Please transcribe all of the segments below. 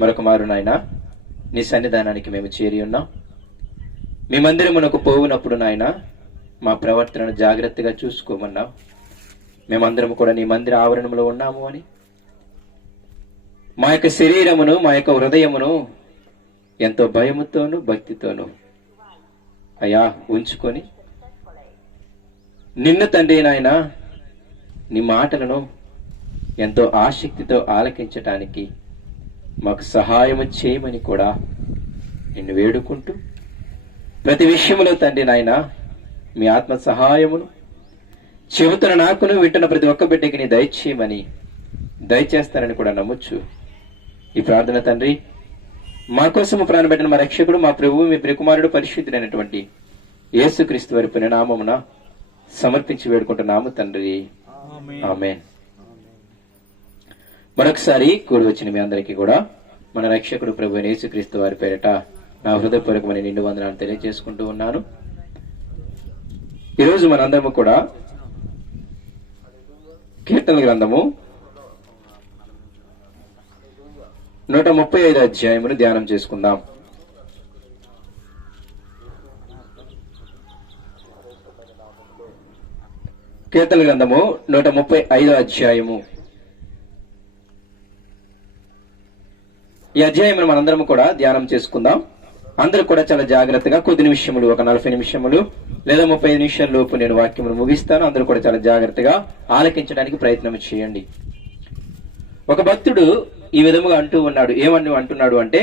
మరొక మారు నాయన నీ సన్నిధానానికి మేము చేరి ఉన్నాం. మీ మందిరమునకు పోవునప్పుడు నాయన మా ప్రవర్తనను జాగ్రత్తగా చూసుకోమన్నాం. మేమందరం కూడా నీ మందిర ఆవరణంలో ఉన్నాము అని మా యొక్క శరీరమును మా యొక్క హృదయమును ఎంతో భయముతోనూ భక్తితోనూ అయ్యా ఉంచుకొని నిన్ను తండ్రి నాయన నీ మాటలను ఎంతో ఆసక్తితో ఆలకించటానికి మాకు సహాయము చేయమని కూడా నిన్ను వేడుకుంటూ ప్రతి విషయంలో తండ్రి నాయన మీ ఆత్మ సహాయమును చెబుతున్న నాకును వింటున్న ప్రతి ఒక్క బిడ్డకి నీ దయచేయమని దయచేస్తానని కూడా నమ్మొచ్చు. ఈ ప్రార్థన తండ్రి మా కోసము ప్రాణపెట్టిన మా రక్షకుడు మా ప్రభువు మీ ప్రియకుమారుడు పరిశుద్ధుడైనటువంటి యేసుక్రీస్తు వారి పుణ్యనామమున సమర్పించి వేడుకుంటున్నాము తండ్రి. ఆమేన్. మరొకసారి కూడి వచ్చిన మీ అందరికీ కూడా మన రక్షకుడు ప్రభు యేసుక్రీస్తు వారి పేరిట నా హృదయపూర్వకమైన నిండు వందనాలు తెలియజేసుకుంటూ ఉన్నాను. ఈరోజు మనందరము కూడా కీర్తన గ్రంథము 135 అధ్యాయమును ధ్యానం చేసుకుందాం. కీర్తన గ్రంథము 135 అధ్యాయము. ఈ అధ్యాయమును మనందరం కూడా ధ్యానం చేసుకుందాం. అందరూ కూడా చాలా జాగ్రత్తగా కొద్ది నిమిషములు, ఒక 40 నిమిషములు లేదా 35 నిమిషాల లోపు నేను వాక్యమును ముగిస్తాను. అందరూ కూడా చాలా జాగ్రత్తగా ఆలకించడానికి ప్రయత్నం చేయండి. ఒక భక్తుడు ఈ విధముగా అంటూ ఉన్నాడు. ఏమని అంటున్నాడు అంటే,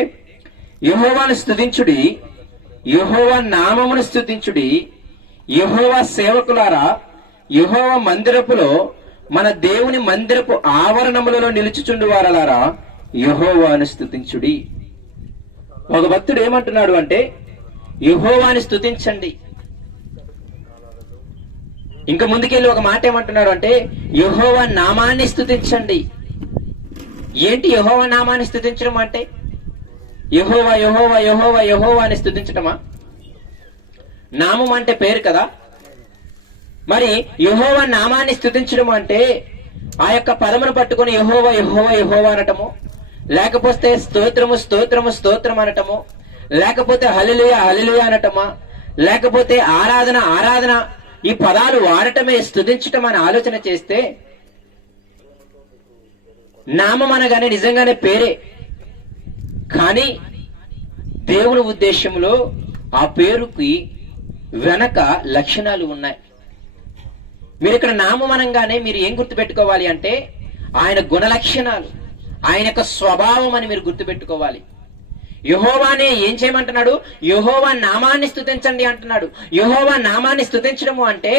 యెహోవాను స్తుతించుడి, యెహోవా నామమును స్తుతించుడి, యెహోవా సేవకులారా, యెహోవా మందిరపులో మన దేవుని మందిరపు ఆవరణములలో నిలుచుచుండు వారలారా యెహోవాను స్తుతించుడి. ఒక భక్తుడు ఏమంటున్నాడు అంటే, యెహోవాను స్తుతించండి. ఇంకా ముందుకెళ్ళి ఒక మాట ఏమంటున్నాడు అంటే, యెహోవా నామాన్ని స్తుతించండి. ఏంటి యెహోవా నామాన్ని స్తుతించడం అంటే? యెహోవా యెహోవా యెహోవా యెహోవా అని స్తుతించటమా? నామం అంటే పేరు కదా. మరి యెహోవా నామాన్ని స్తుతించడం అంటే ఆ యొక్క పదమును పట్టుకుని యెహోవా యెహోవా యెహోవా అనటము, లేకపోతే స్తోత్రము స్తోత్రము స్తోత్రం అనటము, లేకపోతే హల్లెలూయా హల్లెలూయా అనటమా, లేకపోతే ఆరాధన ఆరాధన, ఈ పదాలు వాడటమే స్తుతించటం అని ఆలోచన చేస్తే నామం అనగానే నిజంగానే పేరే. కానీ దేవుని ఉద్దేశంలో ఆ పేరుకి వెనక లక్షణాలు ఉన్నాయి. మీరు ఇక్కడ నామం అనగానే మీరు ఏం గుర్తుపెట్టుకోవాలి అంటే, ఆయన గుణ లక్షణాలు, ఆయన యొక్క స్వభావం అని మీరు గుర్తుపెట్టుకోవాలి. యెహోవానే ఏం చేయమంటున్నాడు? యెహోవా నామాన్ని స్తుతించండి అంటున్నాడు. యెహోవా నామాన్ని స్తుతించడము అంటే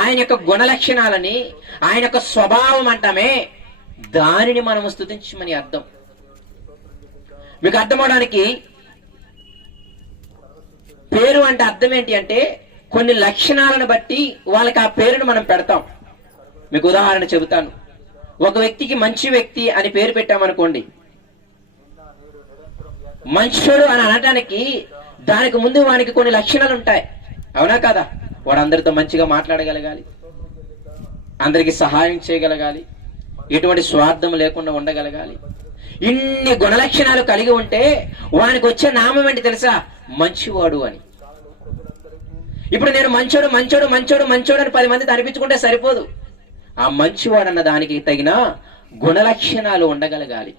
ఆయన యొక్క గుణ లక్షణాలని, ఆయన యొక్క స్వభావం అంటామే, దానిని మనము స్తుతించమని అర్థం. మీకు అర్థం అవడానికి పేరు అంటే అర్థం ఏంటి అంటే, కొన్ని లక్షణాలను బట్టి వాళ్ళకి ఆ పేరును మనం పెడతాం. మీకు ఉదాహరణ చెబుతాను. ఒక వ్యక్తికి మంచి వ్యక్తి అని పేరు పెట్టామనుకోండి, మంచోడు అని అనటానికి దానికి ముందు వానికి కొన్ని లక్షణాలు ఉంటాయి. అవునా కదా? వాడు అందరితో మంచిగా మాట్లాడగలగాలి, అందరికి సహాయం చేయగలగాలి, ఎటువంటి స్వార్థం లేకుండా ఉండగలగాలి. ఇన్ని గుణలక్షణాలు కలిగి ఉంటే వానికి వచ్చే నామం ఏంటి తెలుసా? మంచివాడు అని. ఇప్పుడు నేను మంచోడు మంచోడు మంచోడు మంచోడు అని 10 మంది అనిపించుకుంటే సరిపోదు. ఆ మంచివాడు అన్న దానికి తగిన గుణలక్షణాలు ఉండగలగాలి.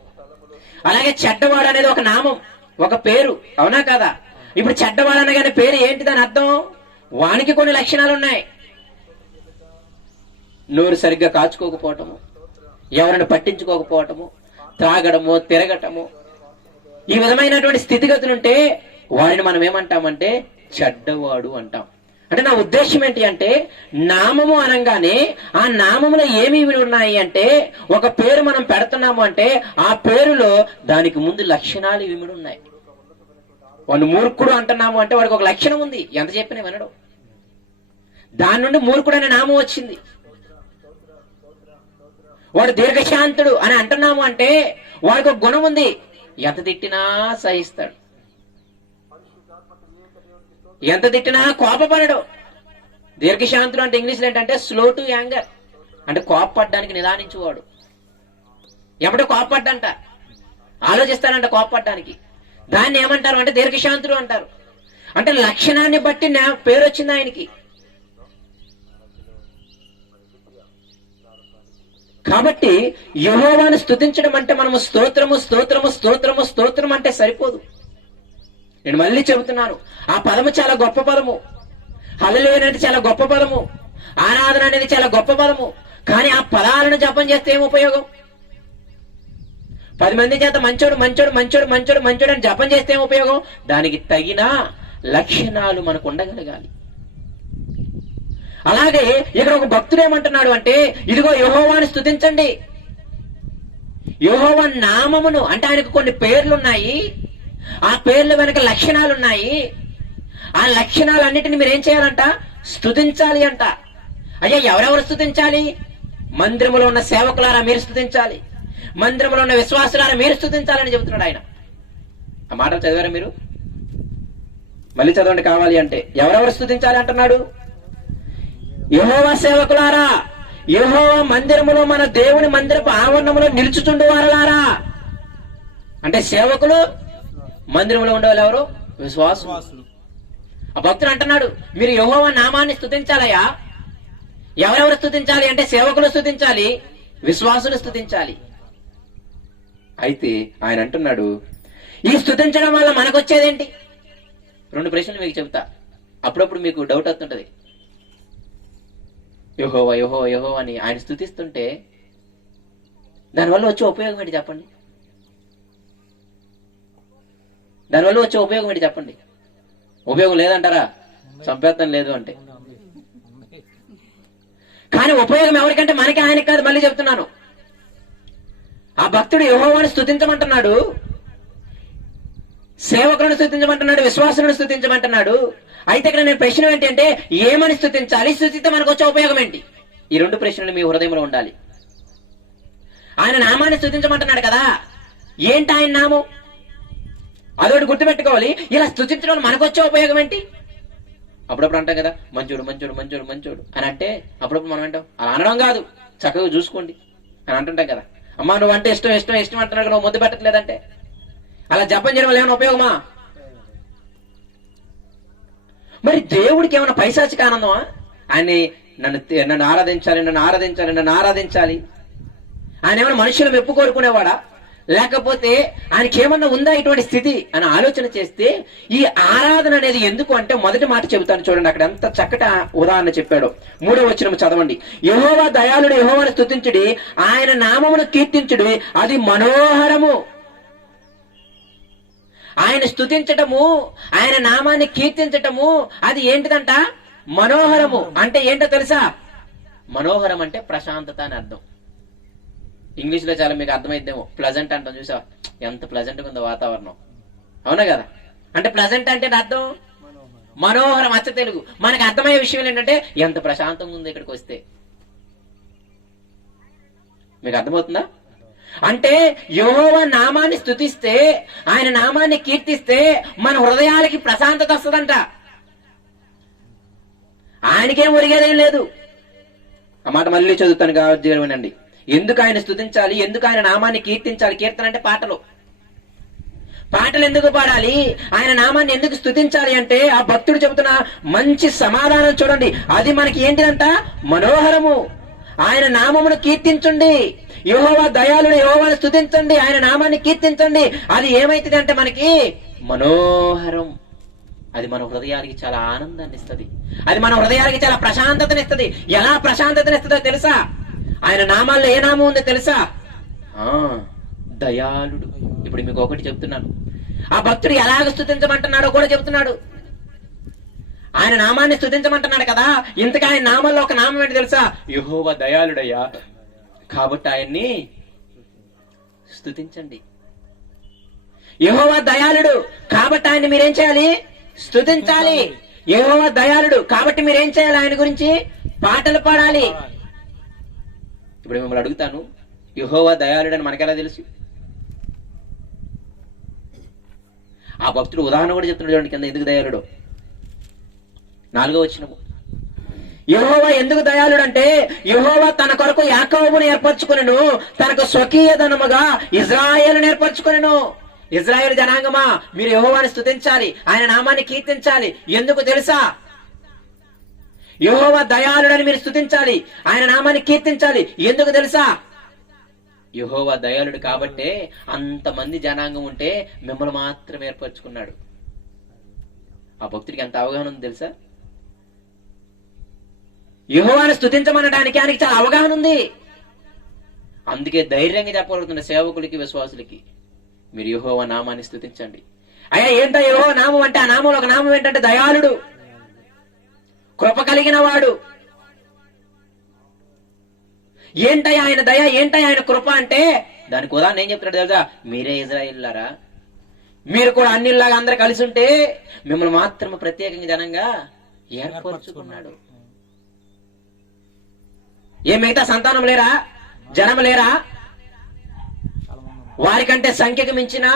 అలాగే చెడ్డవాడు అనేది ఒక నామం, ఒక పేరు. అవునా కదా? ఇప్పుడు చెడ్డవాడు అనగానే పేరు ఏంటి దాని అర్థం? వానికి కొన్ని లక్షణాలు ఉన్నాయి. నోరు సరిగ్గా కాచుకోకపోవటము, ఎవరిని పట్టించుకోకపోవటము, త్రాగడము, తిరగటము, ఈ విధమైనటువంటి స్థితిగతులుంటే వారిని మనం ఏమంటామంటే చెడ్డవాడు అంటాం. అంటే నా ఉద్దేశం ఏంటి అంటే, నామము అనగానే ఆ నామములో ఏమేమి ఉన్నాయి అంటే, ఒక పేరు మనం పెడుతున్నాము అంటే ఆ పేరులో దానికి ముందు లక్షణాలు ఏమిడి ఉన్నాయి. వాడు మూర్ఖుడు అంటున్నాము అంటే వాడికి ఒక లక్షణం ఉంది, ఎంత చెప్పినా వినడం. దాని నుండి మూర్ఖుడు అనే నామం వచ్చింది. వాడు దీర్ఘశాంతుడు అని అంటున్నాము అంటే వాడికి ఒక గుణం ఉంది, ఎంత తిట్టినా సహిస్తాడు, ఎంత తిట్టినా కోపపడడు. దీర్ఘశాంతుడు అంటే ఇంగ్లీష్లో ఏంటంటే స్లో టు యాంగర్, అంటే కోపపడ్డానికి నిదానించువాడు. ఎప్పుడో కోపపడ్డంట. ఆలోచిస్తాడంట కోపపడడానికి. దాన్ని ఏమంటారు అంటే దీర్ఘశాంతుడు అంటారు. అంటే లక్షణాన్ని బట్టి పేరు వచ్చింది ఆయనకి. కాబట్టి యెహోవాను స్తుతించడం అంటే మనము స్తోత్రము స్తోత్రము స్తోత్రము స్తోత్రం అంటే సరిపోదు. నేను మళ్ళీ చెబుతున్నాను, ఆ పదము చాలా గొప్ప పదము. హల్లెలూయా అనేది చాలా గొప్ప పదము. ఆరాధన అనేది చాలా గొప్ప పదము. కానీ ఆ పదాలను జపం చేస్తే ఏం ఉపయోగం? 10 మంది చేత మంచోడు మంచోడు మంచోడు మంచోడు మంచోడు అని జపం చేస్తే ఏం ఉపయోగం? దానికి తగిన లక్షణాలు మనకు ఉండగలగాలి. అలాగే ఇక్కడ ఒక భక్తుడు ఏమంటున్నాడు అంటే, ఇదిగో యెహోవాను స్తుతించండి. యెహోవా నామమును, అంటే ఆయనకు కొన్ని పేర్లున్నాయి, ఆ పేర్ల వెనక లక్షణాలున్నాయి. ఆ లక్షణాలన్నిటిని మీరు ఏం చేయాలంట? స్తుతించాలి అంట. అయ్యా, ఎవరెవరు స్తుతించాలి? మందిరములో ఉన్న సేవకులారా మీరు స్తుతించాలి, మందిరంలో ఉన్న విశ్వాసులారా మీరు స్తుతించాలని చెబుతున్నాడు ఆయన. ఆ మాటలు చదివారా మీరు? మళ్ళీ చదవండి కావాలి అంటే. ఎవరెవరు స్తుతించాలి అంటున్నాడు? యెహోవా సేవకులారా, యెహోవా మందిరములో, మన దేవుని మందిరపు ఆవరణములో నిలుచుచుండు వారలారా. అంటే సేవకులు, మందిరంలో ఉండేవాళ్ళు ఎవరు? విశ్వాసులు. ఆ భక్తుడు అంటున్నాడు, మీరు యెహోవా నామాన్ని స్తుతించాలయ్యా. ఎవరెవరు స్తుతించాలి అంటే సేవకులు స్తుతించాలి, విశ్వాసులు స్తుతించాలి. అయితే ఆయన అంటున్నాడు, ఈ స్తుతించడం వల్ల మనకొచ్చేదేంటి? 2 ప్రశ్నలు మీకు చెబుతా, అప్పుడప్పుడు మీకు డౌట్ వస్తుంటది. యెహోవా యెహోవా యెహోవా అని ఆయన స్తుతిస్తుంటే దానివల్ల వచ్చే ఉపయోగం ఏంటి చెప్పండి? దానివల్ల వచ్చే ఉపయోగం ఏంటి చెప్పండి? ఉపయోగం లేదంటారా? సంపేతం లేదు అంటే. కానీ ఉపయోగం ఎవరికంటే మనకి, ఆయనకి కాదు. మళ్ళీ చెప్తున్నాను, ఆ భక్తుడు యెహోవాను స్తుతించమంటున్నాడు, సేవకులను స్తుతించమంటున్నాడు, విశ్వాసులను స్తుతించమంటున్నాడు. అయితే ఇక్కడ నేను ప్రశ్న ఏంటంటే, ఏమని స్తుతించాలి? స్తుతిస్తే మనకు వచ్చే ఉపయోగం ఏంటి? ఈ 2 ప్రశ్నలు మీ హృదయంలో ఉండాలి. ఆయన నామాన్ని స్తుతించమంటున్నాడు కదా, ఏంటి ఆయన నామం? అదొకటి గుర్తుపెట్టుకోవాలి. ఇలా స్తుతించడం వల్ల మనకు వచ్చే ఉపయోగం ఏంటి? అప్పుడప్పుడు అంటాం కదా, మంచోడు మంచోడు మంచోడు మంచోడు అని. అంటే అప్పుడప్పుడు మనం అంటాం, అలా అనడం కాదు, చక్కగా చూసుకోండి అని అంటుంటాం కదా. అమ్మా నువ్వు అంటే ఇష్టం ఇష్టం ఇష్టం అంటున్నాడు, నువ్వు ముద్దు పెట్టట్లేదంటే అలా జపం చేయడం వల్ల ఏమైనా ఉపయోగమా? మరి దేవుడికి ఏమైనా పైశాచిక ఆనందమా? ఆయన్ని నన్ను ఆరాధించాలి, నన్ను ఆరాధించాలి, నన్ను ఆరాధించాలి. ఆయన ఏమైనా మనుషులు మెప్పు కోరుకునేవాడా? లేకపోతే ఆయనకి ఏమన్నా ఉందా ఇటువంటి స్థితి అని ఆలోచన చేస్తే, ఈ ఆరాధన అనేది ఎందుకు అంటే, మొదటి మాట చెబుతాను చూడండి, అక్కడ ఎంత చక్కటి ఉదాహరణ చెప్పాడో. 3వ వచనం చదవండి. యెహోవా దయాళుడు, యెహోవాను స్తుతించుడి, ఆయన నామమును కీర్తించుడి, అది మనోహరము. ఆయన స్తుతించటము, ఆయన నామాన్ని కీర్తించటము, అది ఏంటిదంట? మనోహరము. అంటే ఏంటో తెలుసా? మనోహరం అంటే ప్రశాంతత అని అర్థం. ఇంగ్లీష్ లో చాలా మీకు అర్థమైద్దేమో, ప్లజెంట్ అంటాం చూసా, ఎంత ప్లజెంట్ గా ఉందో వాతావరణం, అవునా కదా? అంటే ప్లజెంట్ అంటే అర్థం మనోహరం. అచ్చ తెలుగు మనకు అర్థమయ్యే విషయం ఏంటంటే, ఎంత ప్రశాంతంగా ఉంది ఇక్కడికి వస్తే. మీకు అర్థమవుతుందా? అంటే యెహోవా నామాన్ని స్తుతిస్తే, ఆయన నామాన్ని కీర్తిస్తే మన హృదయాలకి ప్రశాంతత వస్తుందంట. ఆయనకేం ఒరిగేదేం లేదు. ఆ మాట మళ్ళీ చదువుతాను కాబట్టి వినండి. ఎందుకు ఆయన స్తుతించాలి, ఎందుకు ఆయన నామాన్ని కీర్తించాలి? కీర్తన అంటే పాటలు. పాటలు ఎందుకు పాడాలి, ఆయన నామాన్ని ఎందుకు స్తుతించాలి అంటే, ఆ భక్తుడు చెబుతున్న మంచి సమాధానం చూడండి. అది మనకి ఏంటిదంట? మనోహరము. ఆయన నామమును కీర్తించండి. యెహోవా దయాళుడు, యెహోవాను స్తుతించండి, ఆయన నామాన్ని కీర్తించండి. అది ఏమైతుంది అంటే మనకి మనోహరం. అది మన హృదయానికి చాలా ఆనందాన్ని ఇస్తుంది. అది మన హృదయానికి చాలా ప్రశాంతతనిస్తుంది. ఎలా ప్రశాంతతనిస్తుందో తెలుసా? ఆయన నామాల్లో ఏ నామం ఉందో తెలుసా? దయాళుడు. ఇప్పుడు మీకు ఒకటి చెప్తున్నాను, ఆ భక్తుడు ఎలాగ స్తుతించమంటున్నాడో కూడా చెబుతున్నాడు. ఆయన నామాన్ని స్తుతించమంటున్నాడు కదా, ఇంతగా ఆయన నామాల్లో ఒక నామం ఏంటి తెలుసా? యెహోవా దయాళుడయ్యా, కాబట్టి ఆయన్ని స్తుతించండి. యెహోవా దయాళుడు కాబట్టి ఆయన్ని మీరేం చేయాలి? స్తుతించాలి. యెహోవా దయాళుడు కాబట్టి మీరేం చేయాలి? ఆయన గురించి పాటలు పాడాలి. ఇప్పుడు మిమ్మల్ని అడుగుతాను, యెహోవా దయాళుడు అని మనకెలా తెలుసు? ఆ భక్తుడు ఉదాహరణ కూడా చెప్తున్నాడు చూడండి కింద, ఎందుకు దయాళుడు. 4వ వచనము, యెహోవా ఎందుకు దయాళుడు అంటే యెహోవా తన కొరకు యాకోబును ఏర్పరచుకొనెను, తనకు స్వకీయ ధనముగా ఇజ్రాయేలును ఏర్పరచుకొనెను. ఇజ్రాయేలు జనాంగమా, మీరు యెహోవాని స్తుతించాలి, ఆయన నామాన్ని కీర్తించాలి. ఎందుకు తెలుసా? యెహోవా దయాళుడని మీరు స్తుతించాలి, ఆయన నామాన్ని కీర్తించాలి. ఎందుకు తెలుసా? యెహోవా దయాళుడు కాబట్టే అంతమంది జనాంగం ఉంటే మిమ్మల్ని మాత్రం ఏర్పరచుకున్నాడు. ఆ భక్తుడికి ఎంత అవగాహన ఉంది తెలుసా? యెహోవాను స్తుతించమనడానికి ఆయనకి చాలా అవగాహన ఉంది. అందుకే ధైర్యంగా చెప్పగలుగుతున్న సేవకులకి, విశ్వాసులకి, మీరు యెహోవా నామాన్ని స్తుతించండి. అయ్యా ఏంటో యెహోవా నామం అంటే, ఆ నామంలో ఒక నామం ఏంటంటే దయాళుడు, కృప కలిగిన వాడు. ఏంటయ్యా ఆయన దయ, ఏంటయ్యా ఆయన కృప అంటే దానికి ఉదాహరణ ఏం చెప్తున్నాడు తెలుసా? మీరే ఇజ్రాయిల్లారా, మీరు కూడా అన్నిలాగా అందరు కలిసి ఉంటే మిమ్మల్ని మాత్రం ప్రత్యేకంగా జనంగా ఏర్పరచుకున్నాడు. ఏ మిగతా సంతానం లేరా, జనం లేరా? వారికంటే సంఖ్యకు మించిన,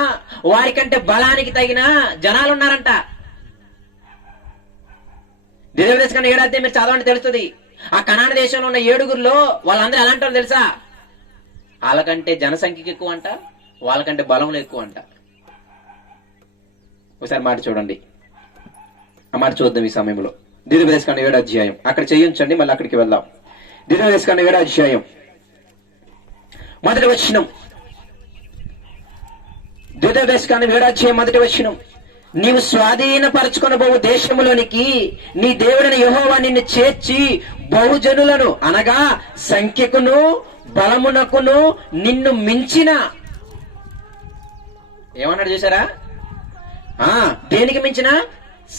వారికంటే బలానికి తగిన జనాలు ఉన్నారంట. ద్వితీయోపదేశకాండం 7వ అధ్యాయం మీరు చదవండి, తెలుస్తుంది. ఆ కనాన దేశంలో ఉన్న 7గురిలో వాళ్ళందరూ ఎలా అంటారు తెలుసా? వాళ్ళకంటే జనసంఖ్యకి ఎక్కువ అంట, వాళ్ళకంటే బలంలో ఎక్కువ అంట. ఒకసారి మాట చూడండి, ఆ మాట చూద్దాం ఈ సమయంలో. ద్వితీయోపదేశకాండం 7వ అధ్యాయం అక్కడ చేయించండి, మళ్ళీ అక్కడికి వెళ్దాం. ద్వితీయోపదేశకాండం 7వ అధ్యాయం 1వ వచనం. ద్వితీయోపదేశకాండం 7వ అధ్యాయం 1వ వచనం. నీవు స్వాధీనపరచుకొనబోవు దేశములోనికి నీ దేవుడైన యెహోవా నిన్ను చేర్చి బహుజనులను అనగా సంఖ్యకును బలమునకును నిన్ను మించిన, ఏమన్నాడు చూసారా? దేనికి మించిన?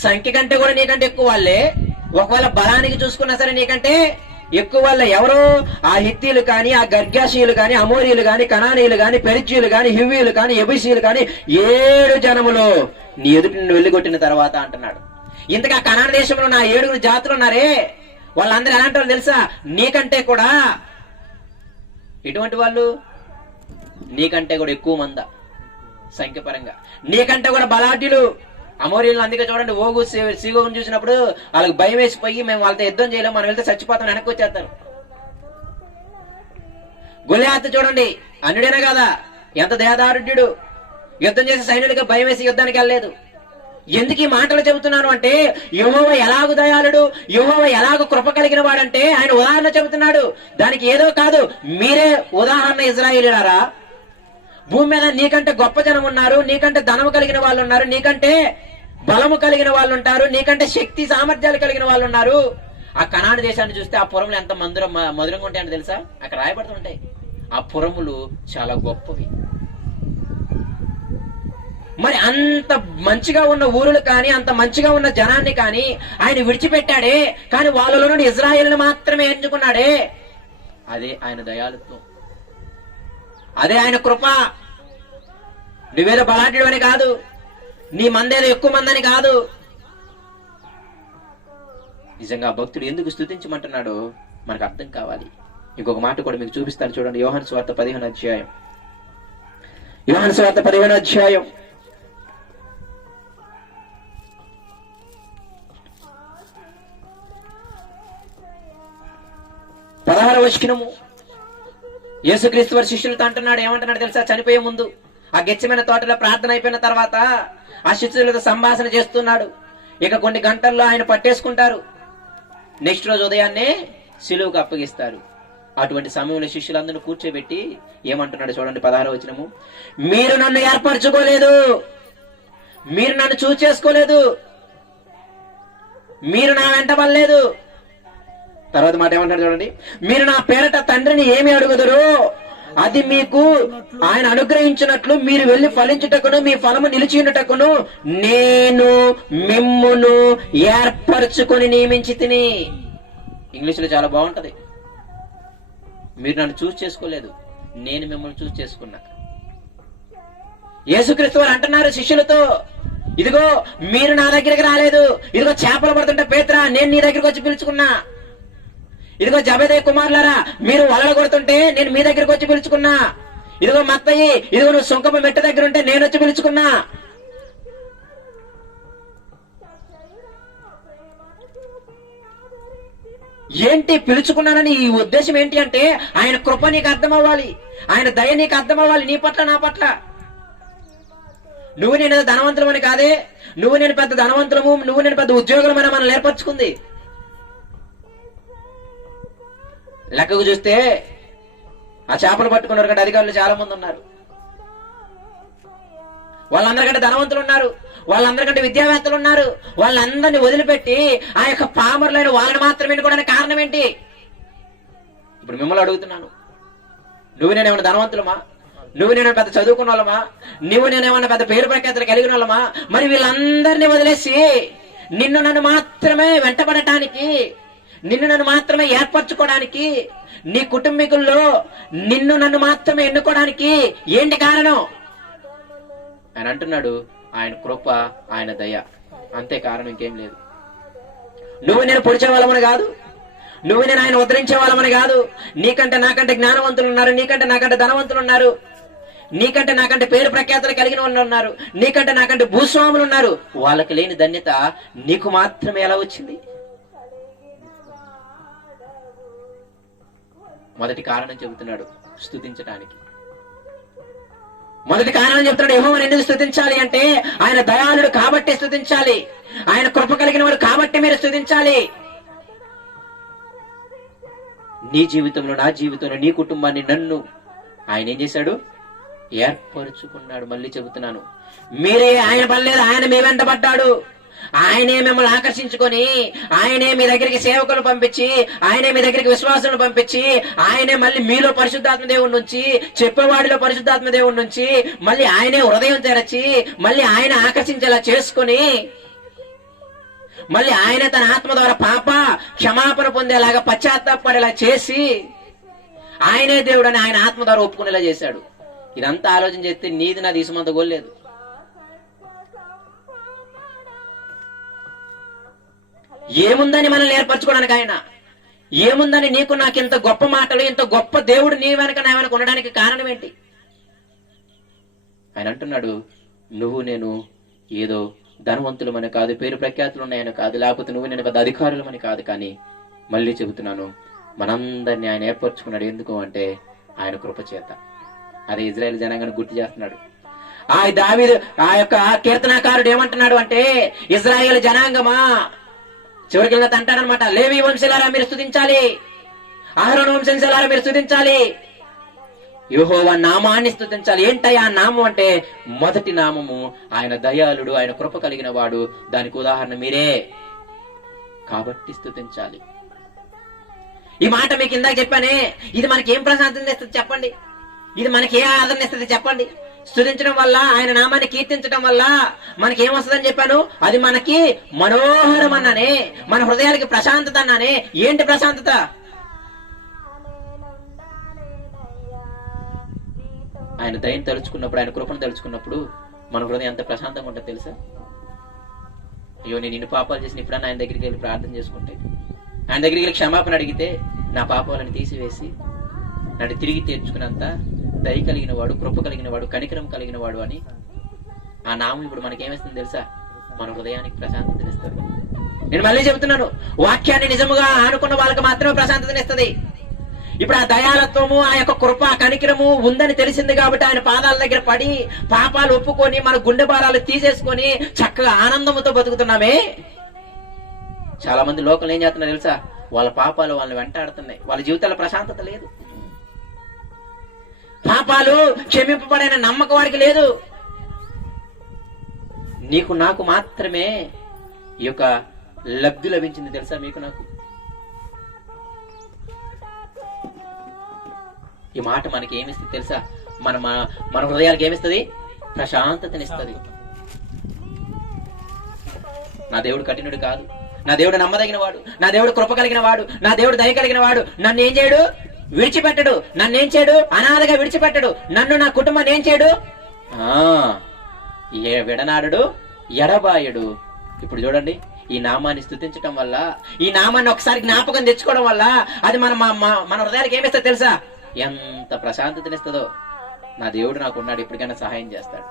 సంఖ్య కంటే కూడా నీకంటే ఎక్కువ వాళ్ళే. ఒకవేళ బలానికి చూసుకున్నా సరే నీకంటే ఎక్కువ వాళ్ళే. ఎవరు? ఆ హిత్తీలు కానీ, ఆ గర్గాషీయులు కానీ, అమోరీయులు కానీ, కనానీయులు కానీ, పెరిజ్జీయులు కానీ, హివ్వీయులు కానీ, యెబూసీయులు కానీ 7 జనములు నీ ఎదుటి నిన్ను వెళ్ళగొట్టిన తర్వాత అంటున్నాడు. ఇంతగా కనాన దేశంలో నా 7 జాతులు ఉన్నారే, వాళ్ళందరూ ఎలాంటి వాళ్ళు తెలుసా? నీకంటే కూడా ఎటువంటి వాళ్ళు? నీకంటే కూడా ఎక్కువ మంద సంఖ్యపరంగా, నీకంటే కూడా బలాఢ్యులు. అమోరీయులు అందుకే చూడండి, ఓగు సీగోగుని చూసినప్పుడు వాళ్ళకి భయం వేసిపోయి మేము వాళ్ళతో యుద్ధం చేయలేము, మనం వెళ్తే చచ్చిపోతాం, వెనక్కి వచ్చేస్తారు. గొలియాతు చూడండి, అన్యుడేనా కదా, ఎంత దేహదారుడ్యుడు, యుద్ధం చేసే సైన్యుడికి భయం వేసి యుద్ధానికి వెళ్ళలేదు. ఎందుకు ఈ మాటలు చెబుతున్నాను అంటే, యెహోవా ఎలాగు దయాళుడు, యెహోవా ఎలాగ కృప కలిగిన వాడంటే ఆయన ఉదాహరణ చెబుతున్నాడు. దానికి ఏదో కాదు, మీరే ఉదాహరణ ఇజ్రాయేలీయులారా. భూమి మీద నీకంటే గొప్ప జనం ఉన్నారు, నీకంటే ధనము కలిగిన వాళ్ళు ఉన్నారు, నీకంటే బలము కలిగిన వాళ్ళు ఉంటారు, నీకంటే శక్తి సామర్థ్యాలు కలిగిన వాళ్ళు ఉన్నారు. ఆ కనాన దేశాన్ని చూస్తే ఆ పురములు ఎంత మధురంగా ఉంటాయని తెలుసా? అక్కడ రాయబడుతుంటాయి. ఆ పురములు చాలా గొప్పవి. మరి అంత మంచిగా ఉన్న ఊరులు కానీ, అంత మంచిగా ఉన్న జనాన్ని కానీ ఆయన విడిచిపెట్టాడే, కానీ వాళ్ళలో నుండి ఇజ్రాయేలును మాత్రమే ఎంచుకున్నాడే. అదే ఆయన దయాళుత్వం, అదే ఆయన కృప. నువ్వేదో బలాఢ్యుడు అని కాదు, నీ మందేదో ఎక్కువ మందని కాదు. నిజంగా భక్తుడు ఎందుకు స్తుతించమంటున్నాడో మనకు అర్థం కావాలి. ఇంకొక మాట కూడా మీకు చూపిస్తాను చూడండి. యోహాను సువార్త 15వ అధ్యాయం. యోహాను సువార్త 15వ అధ్యాయం 16వ వచనము. యేసుక్రీస్తు వారి శిష్యులతో అంటున్నాడు, ఏమంటున్నాడు తెలుసా? చనిపోయే ముందు ఆ గెత్సేమనే తోటలో ప్రార్థన అయిపోయిన తర్వాత ఆ శిష్యులతో సంభాషణ చేస్తున్నాడు. ఇక కొన్ని గంటల్లో ఆయన పట్టేసుకుంటారు, నెక్స్ట్ రోజు ఉదయాన్నే సిలువకు అప్పగిస్తారు. అటువంటి సమయంలో శిష్యులందరూ కూర్చోబెట్టి ఏమంటున్నాడు చూడండి, 16వ వచనము. మీరు నన్ను ఏర్పరచుకోలేదు, మీరు నన్ను చూస్ చేసుకోలేదు, మీరు నా వెంట పడలేదు. తర్వాత మాట ఏమంటాడు చూడండి, మీరు నా పేరట తండ్రిని ఏమి అడుగుదురు అది మీకు ఆయన అనుగ్రహించినట్లు మీరు వెళ్లి ఫలించుటకును మీ ఫలము నిలిచియుటకును నేను మిమ్మును ఏర్పరచుకొని నియమించి తిని. ఇంగ్లీష్ లో చాలా బాగుంటది. మీరు నన్ను చూస్ చేసుకోలేదు, నేను మిమ్మల్ని చూస్ చేసుకున్నా. యేసుక్రీస్తు వారు అంటున్నారు శిష్యులతో, ఇదిగో మీరు నా దగ్గరికి రాలేదు, ఇదిగో చేపలు పడుతుంటే పేతురా నేను నీ దగ్గరికి వచ్చి పిలుచుకున్నా, ఇదిగో జబెదయి కుమారులారా మీరు వలలు కొడుతుంటే నేను మీ దగ్గరికి వచ్చి పిలుచుకున్నా, ఇదిగో మత్తయి ఇదిగో నువ్వు సుంకపు మెట్ట దగ్గర ఉంటే నేను వచ్చి పిలుచుకున్నా. ఏంటి పిలుచుకున్నానని ఈ ఉద్దేశం ఏంటి అంటే ఆయన కృప నీకు అర్థం అవ్వాలి, ఆయన దయ నీకు అర్థం అవ్వాలి, నీ పట్ల నా పట్ల. నువ్వు నేను ధనవంతులమని కాదే, నువ్వు నేను పెద్ద ధనవంతులము, నువ్వు నేను పెద్ద ఉద్యోగులమని మనం ఏర్పరచుకుంది. లెక్కకు చూస్తే ఆ చేపలు పట్టుకున్నారు కంటే అధికారులు చాలా మంది ఉన్నారు. వాళ్ళందరికంటే ధనవంతులు ఉన్నారు, వాళ్ళందరికంటే విద్యావేత్తలు ఉన్నారు. వాళ్ళందరినీ వదిలిపెట్టి ఆ యొక్క పామరులైన వాళ్ళని మాత్రమే ఎన్నుకోవడానికి కారణం ఏంటి? ఇప్పుడు మిమ్మల్ని అడుగుతున్నాను, నువ్వు నేనేమన్నా ధనవంతులమా? నువ్వు నేను పెద్ద చదువుకున్న వాళ్ళమా? నువ్వు నేనేమన్నా పెద్ద పేరు ప్రఖ్యాతులు కలిగిన వాళ్ళమా? మరి వీళ్ళందరినీ వదిలేసి నిన్ను నన్ను మాత్రమే వెంటబడటానికి, నిన్ను నన్ను మాత్రమే ఏర్పరచుకోవడానికి, నీ కుటుంబీకుల్లో నిన్ను నన్ను మాత్రమే ఎన్నుకోవడానికి ఏంటి కారణం? ఆయన అంటున్నాడు, ఆయన కృప, ఆయన దయ, అంతే కారణం, ఇంకేం లేదు. నువ్వు నేను పొడిచే వాళ్ళమని కాదు, నువ్వు నేను ఆయన ఉద్ధరించే వాళ్ళమని కాదు. నీకంటే నాకంటే జ్ఞానవంతులు ఉన్నారు, నీకంటే నాకంటే ధనవంతులు ఉన్నారు, నీకంటే నాకంటే పేరు ప్రఖ్యాతులు కలిగిన వాళ్ళు ఉన్నారు, నీకంటే నాకంటే భూస్వాములు ఉన్నారు. వాళ్ళకి లేని ధన్యత నీకు మాత్రమే ఎలా వచ్చింది? మొదటి కారణం చెబుతున్నాడు, స్తుతించటానికి. మొదటి కారణం చెప్తున్నాడు, యెహోవాను ఎందుకు స్తుతించాలి అంటే ఆయన దయాళుడు కాబట్టి స్తుతించాలి, ఆయన కృప కలిగిన వాడు కాబట్టి మీరు స్తుతించాలి. నీ జీవితంలో, నా జీవితంలో, నీ కుటుంబాన్ని, నన్ను ఆయన ఏం చేశాడు? ఏర్పరుచుకున్నాడు. మళ్ళీ చెబుతున్నాను, మీరే ఆయన పనిలేదు, ఆయన మీ వెంటబడ్డాడు. ఆయనే మిమ్మల్ని ఆకర్షించుకొని, ఆయనే మీ దగ్గరికి సేవకులు పంపించి, ఆయనే మీ దగ్గరికి విశ్వాసులను పంపించి, ఆయనే మళ్ళీ మీలో పరిశుద్ధాత్మ దేవుడి నుంచి, చెప్పేవాడిలో పరిశుద్ధాత్మ దేవుడి నుంచి, మళ్ళీ ఆయనే హృదయం తెరచి, మళ్ళీ ఆయన ఆకర్షించేలా చేసుకుని, మళ్ళీ ఆయన తన ఆత్మ ద్వారా పాప క్షమాపణ పొందేలాగా పశ్చాత్తాపడేలా చేసి, ఆయనే దేవుడు అని ఆయన ఆత్మ ద్వారా ఒప్పుకునేలా చేశాడు. ఇదంతా ఆలోచన చేస్తే నీది నాది ఇసుమంత గోల్లేదు. ఏముందని మనల్ని ఏర్పరచుకోవడానికి ఆయన, ఏముందని నీకు నాకు ఇంత గొప్ప మాటలు, ఇంత గొప్ప దేవుడు నీ వెనక నా వెనక ఉండడానికి కారణం ఏంటి? ఆయన అంటున్నాడు, నువ్వు నేను ఏదో ధనవంతులమని కాదు, పేరు ప్రఖ్యాతులు ఉన్నాయని కాదు, లేకపోతే నువ్వు నేను పెద్ద అధికారులమని కాదు. కానీ మళ్ళీ చెబుతున్నాను, మనందరినీ ఆయన ఏర్పరచుకున్నాడు. ఎందుకు అంటే ఆయన కృప చేత. అదే ఇజ్రాయెల్ జనాంగాన్ని గుర్తు చేస్తున్నాడు. ఆ దావీదు, ఆ యొక్క కీర్తనాకారుడు ఏమంటున్నాడు అంటే, ఇజ్రాయేల్ జనాంగమా, చివరికి అంటాడనమాట, లేవి వంశీలారా మీరు స్తుతించాలి, అహరోను వంశీలారా మీరు స్తుతించాలి, యెహోవా నామాన్ని స్తుతించాలి. ఏంటయ్యా నామం అంటే, మొదటి నామము ఆయన దయాళుడు, ఆయన కృప కలిగిన వాడు. దానికి ఉదాహరణ మీరే కాబట్టి స్తుతించాలి. ఈ మాట మీకు ఇందాక చెప్పానే, ఇది మనకి ఏం ప్రశాంతత ఇస్తుంది చెప్పండి? ఇది మనకి ఏ ఆదరణ ఇస్తుంది చెప్పండి? స్తుతించడం వల్ల, ఆయన నామాన్ని కీర్తించడం వల్ల మనకి ఏమొస్తుందని చెప్పాను? అది మనకి మనోహరం అన్నానే, మన హృదయాలకి ప్రశాంతత అన్నానే. ఏంటి ప్రశాంతత? ఆయన దయను తలుచుకున్నప్పుడు, ఆయన కృపను తలుచుకున్నప్పుడు మన హృదయం ఎంత ప్రశాంతంగా ఉంటుంది తెలుసా? అయ్యో, నేను ఇన్ని పాపాలు చేసిన ఇప్పుడన్నా ఆయన దగ్గరికి వెళ్ళి ప్రార్థన చేసుకుంటే, ఆయన దగ్గరికి వెళ్ళి క్షమాపణ అడిగితే, నా పాపాలను తీసివేసి నన్ను తిరిగి తీర్చుకున్నంత దయ కలిగిన వాడు, కృప కలిగిన వాడు, కనికరం కలిగిన వాడు అని ఆ నామం ఇప్పుడు మనకేమిస్తుంది తెలుసా? మన హృదయానికి ప్రశాంతతనిస్తారు. నేను మళ్ళీ చెబుతున్నాను, వాక్యాన్ని నిజముగా ఆనుకున్న వాళ్ళకి మాత్రమే ప్రశాంతతనిస్తుంది. ఇప్పుడు ఆ దయాలత్వము, ఆ యొక్క కృప, కనికరము ఉందని తెలిసింది కాబట్టి ఆయన పాదాల దగ్గర పడి పాపాలు ఒప్పుకొని మన గుండె భారాలు తీసేసుకొని చక్కగా ఆనందంతో బతుకుతున్నామే. చాలా మంది లోకల్ ఏం చేస్తున్నారు తెలుసా? వాళ్ళ పాపాలు వాళ్ళని వెంటాడుతున్నాయి, వాళ్ళ జీవితాల ప్రశాంతత లేదు. పాపాలు క్షమింపబడిన నమ్మకం వాడికి లేదు. నీకు నాకు మాత్రమే ఈ యొక్క లబ్ధి లభించింది తెలుసా? మీకు నాకు ఈ మాట మనకి ఏమిస్తుంది తెలుసా? మన హృదయాలకు ఏమిస్తుంది? ప్రశాంతతనిస్తుంది. నా దేవుడు కఠినుడు కాదు, నా దేవుడు నమ్మదగిన వాడు, నా దేవుడు కృప కలిగిన వాడు, నా దేవుడు దయ కలిగిన వాడు. నన్ను ఏం చేయడు? విడిచిపెట్టడు. నన్ను ఏం చేయడు? అనాథగా విడిచిపెట్టడు. నన్ను, నా కుటుంబాన్ని ఏం చేయడు? విడనాడు, ఎడబాయడు. ఇప్పుడు చూడండి, ఈ నామాన్ని స్తుతించడం వల్ల, ఈ నామాన్ని ఒకసారి జ్ఞాపకం తెచ్చుకోవడం వల్ల అది మన హృదయానికి ఏమిస్తుంది తెలుసా? ఎంత ప్రశాంతతనిస్తుందో. నా దేవుడు నాకున్నాడు, ఎప్పటికైనా సహాయం చేస్తాడు.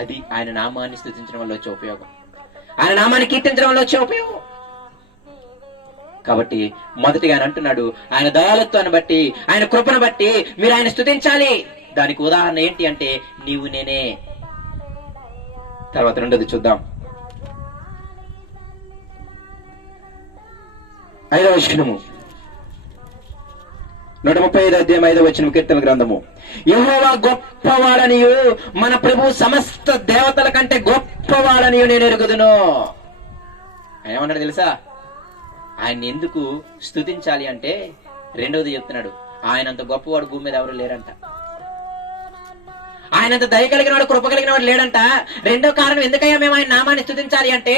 అది ఆయన నామాన్ని స్తుతించడం వల్ల వచ్చే ఉపయోగం, ఆయన నామాన్ని కీర్తించడం వల్ల వచ్చే ఉపయోగం. కాబట్టి మొదటిగా ఆయన అంటున్నాడు, ఆయన దయాళుత్వాన్ని బట్టి, ఆయన కృపను బట్టి మీరు ఆయన స్తుతించాలి. దానికి ఉదాహరణ ఏంటి అంటే నీవు నేనే. తర్వాత రెండోది చూద్దాం, 5వ వచనము, 135 అధ్యాయం 5వ వచనం, కీర్తన గ్రంథము. యెహోవా గొప్పవాడనియు మన ప్రభు సమస్త దేవతల కంటే గొప్పవాడనియు నేను ఎరుగుదును. ఆయన ఏమన్నాడు తెలుసా? ఆయన్ని ఎందుకు స్తుతించాలి అంటే రెండవది చెప్తున్నాడు, ఆయనంత గొప్పవాడు భూమి మీద ఎవరు లేరంట. ఆయనంత దయ కలిగిన వాడు, కృప కలిగిన వాడు లేడంట. రెండో కారణం ఎందుకయ్యా మేము ఆయన నామాన్ని స్తుతించాలి అంటే,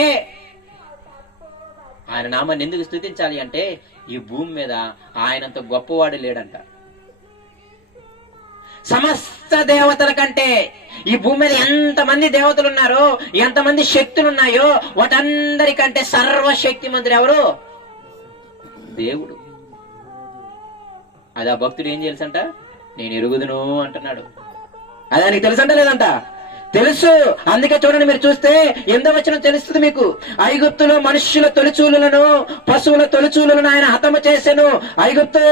ఆయన నామాన్ని ఎందుకు స్తుతించాలి అంటే ఈ భూమి మీద ఆయనంత గొప్పవాడు లేడంట. సమస్త దేవతల కంటే ఈ భూమి మీద ఎంతమంది దేవతలు ఉన్నారో, ఎంతమంది శక్తులు ఉన్నాయో, వాటందరికంటే సర్వశక్తిమంతుడు ఎవరు? దేవుడు. అది ఆ భక్తుడు ఏం చేయాల్సంట? నేను ఎరుగుదును అంటున్నాడు. అది ఆయనకి తెలుసంట లేదంట? తెలుసు. అందుకే చూడండి, మీరు చూస్తే 8వ వచనం తెలుస్తుంది మీకు. ఐగుప్తులో మనుష్యుల తొలిచూలులను, పశువుల తొలిచూలులను ఆయన హతము చేసెను. ఐగుప్తు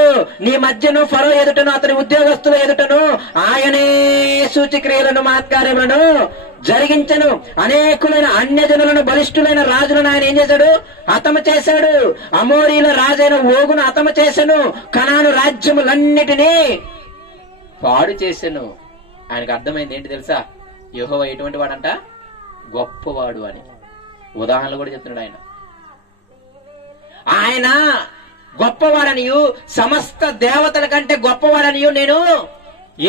నీ మధ్యను, ఫరో ఎదుటను, అతని ఉద్యోగస్తుల ఎదుటను ఆయనే సూచక్రియలను, మహత్కార్యములను జరిగించను. అనేకులైన అన్యజనులను, బలిష్ఠులైన రాజులను ఆయన ఏం చేశాడు? హతము చేశాడు. అమోరీల రాజైన ఓగును హతము చేసెను. కనాను రాజ్యములన్నిటినీ పాడు చేసెను. ఆయనకు అర్థమైంది ఏంటి తెలుసా? యెహోవా ఎటువంటి వాడంట? గొప్పవాడు అని. ఉదాహరణలు కూడా చెప్తున్నాడు ఆయన. ఆయన గొప్పవాడనియు సమస్త దేవతల కంటే గొప్పవాడనియు నేను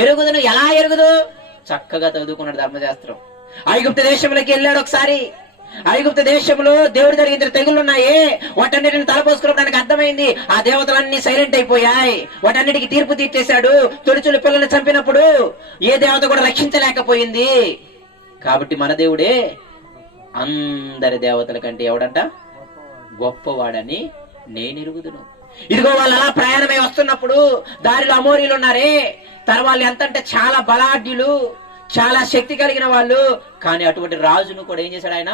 ఎరుగుదును. ఎలా ఎరుగుదు? చక్కగా చదువుకున్నాడు ధర్మశాస్త్రం. ఐగుప్తు దేశంలోకి వెళ్ళాడు ఒకసారి. ఐగుప్తు దేశంలో దేవుడు జరిగిన తెగులున్నాయి. వాటన్నిటిని తలపోసుకోవడానికి అర్థమైంది. ఆ దేవతలన్నీ సైలెంట్ అయిపోయాయి. వాటన్నిటికి తీర్పు తీర్చేశాడు. తొలిచులు పిల్లల్ని చంపినప్పుడు ఏ దేవత కూడా రక్షించలేకపోయింది. కాబట్టి మన దేవుడే అందరి దేవతల కంటే ఎవడంట? గొప్పవాడని నేను ఎరుగుదును. ఇదిగో వాళ్ళు అలా ప్రయాణమై వస్తున్నప్పుడు దారిలో అమోరీలు ఉన్నారే. తర్వాత ఎంత అంటే చాలా బలాఢ్యులు, చాలా శక్తి కలిగిన వాళ్ళు. కానీ అటువంటి రాజును కూడా ఏం చేశాడు? ఆయన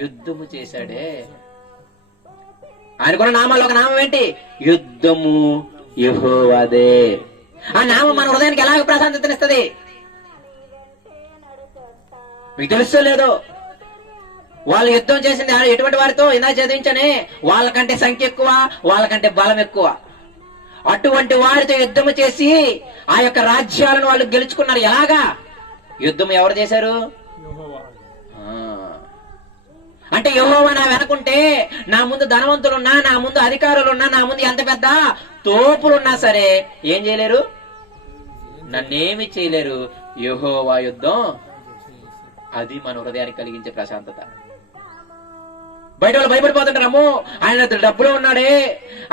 యుద్ధము చేశాడే. ఆయన కూడా నామాల్లో ఒక నామం ఏంటి? యుద్ధము యెహోవాదే. ఆ నామం మన హృదయానికి ఎలాగ ప్రశాంతతనిస్తుంది? మీకు తెలుసో లేదో, వాళ్ళు యుద్ధం చేసింది ఎటువంటి వారితో? ఇందా చదివించనే, వాళ్ళకంటే సంఖ్య ఎక్కువ, వాళ్ళకంటే బలం ఎక్కువ. అటువంటి వారితో యుద్ధము చేసి ఆ యొక్క రాజ్యాలను వాళ్ళు గెలుచుకున్నారు. ఎలాగా? యుద్ధం ఎవరు చేశారు? అంటే యెహోవా నా వెనకుంటే, నా ముందు ధనవంతులున్నా, నా ముందు అధికారులున్నా, నా ముందు ఎంత పెద్ద తోపులున్నా సరే ఏం చేయలేరు? నన్నేమి చేయలేరు. యెహోవా యుద్ధం. అది మన హృదయానికి కలిగించే ప్రశాంతత. బయట వాళ్ళు భయపడిపోతుంటారము, ఆయన డబ్బులో ఉన్నాడే,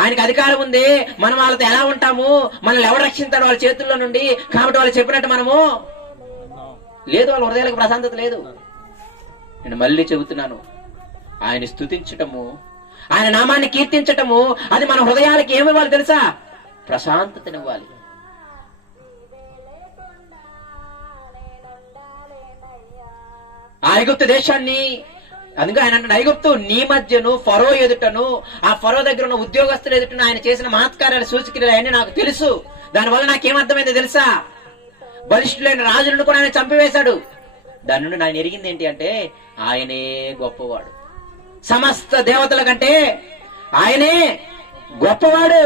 ఆయనకి అధికారం ఉంది, మనం వాళ్ళతో ఎలా ఉంటాము, మనల్ని ఎవరు రక్షిస్తాడు వాళ్ళ చేతుల్లో నుండి, కాబట్టి వాళ్ళు చెప్పినట్టు మనము లేదు. వాళ్ళ హృదయాలకు ప్రశాంతత లేదు. నేను మళ్ళీ చెబుతున్నాను, ఆయన స్తుతించటము, ఆయన నామాన్ని కీర్తించటము, అది మన హృదయాలకి ఏమివ్వాలి తెలుసా? ప్రశాంతతనివ్వాలి. ఆ ఐగుప్తు దేశాన్ని, అందుకే ఆయన అంటే ఐగుప్తు నీ మధ్యను, ఫరో ఎదుటను, ఆ ఫరో దగ్గర ఉన్న ఉద్యోగస్తులు ఎదుటను ఆయన చేసిన మహత్కార్యాలు, సూచక్రియలు అన్నీ నాకు తెలుసు. దానివల్ల నాకేమర్థమైందో తెలుసా? బలిష్ఠులైన రాజులను కూడా ఆయన చంపివేశాడు. దాని నుండి ఆయన ఎరిగింది ఏంటి అంటే ఆయనే గొప్పవాడు. సమస్త దేవతల కంటే ఆయనే గొప్పవాడు.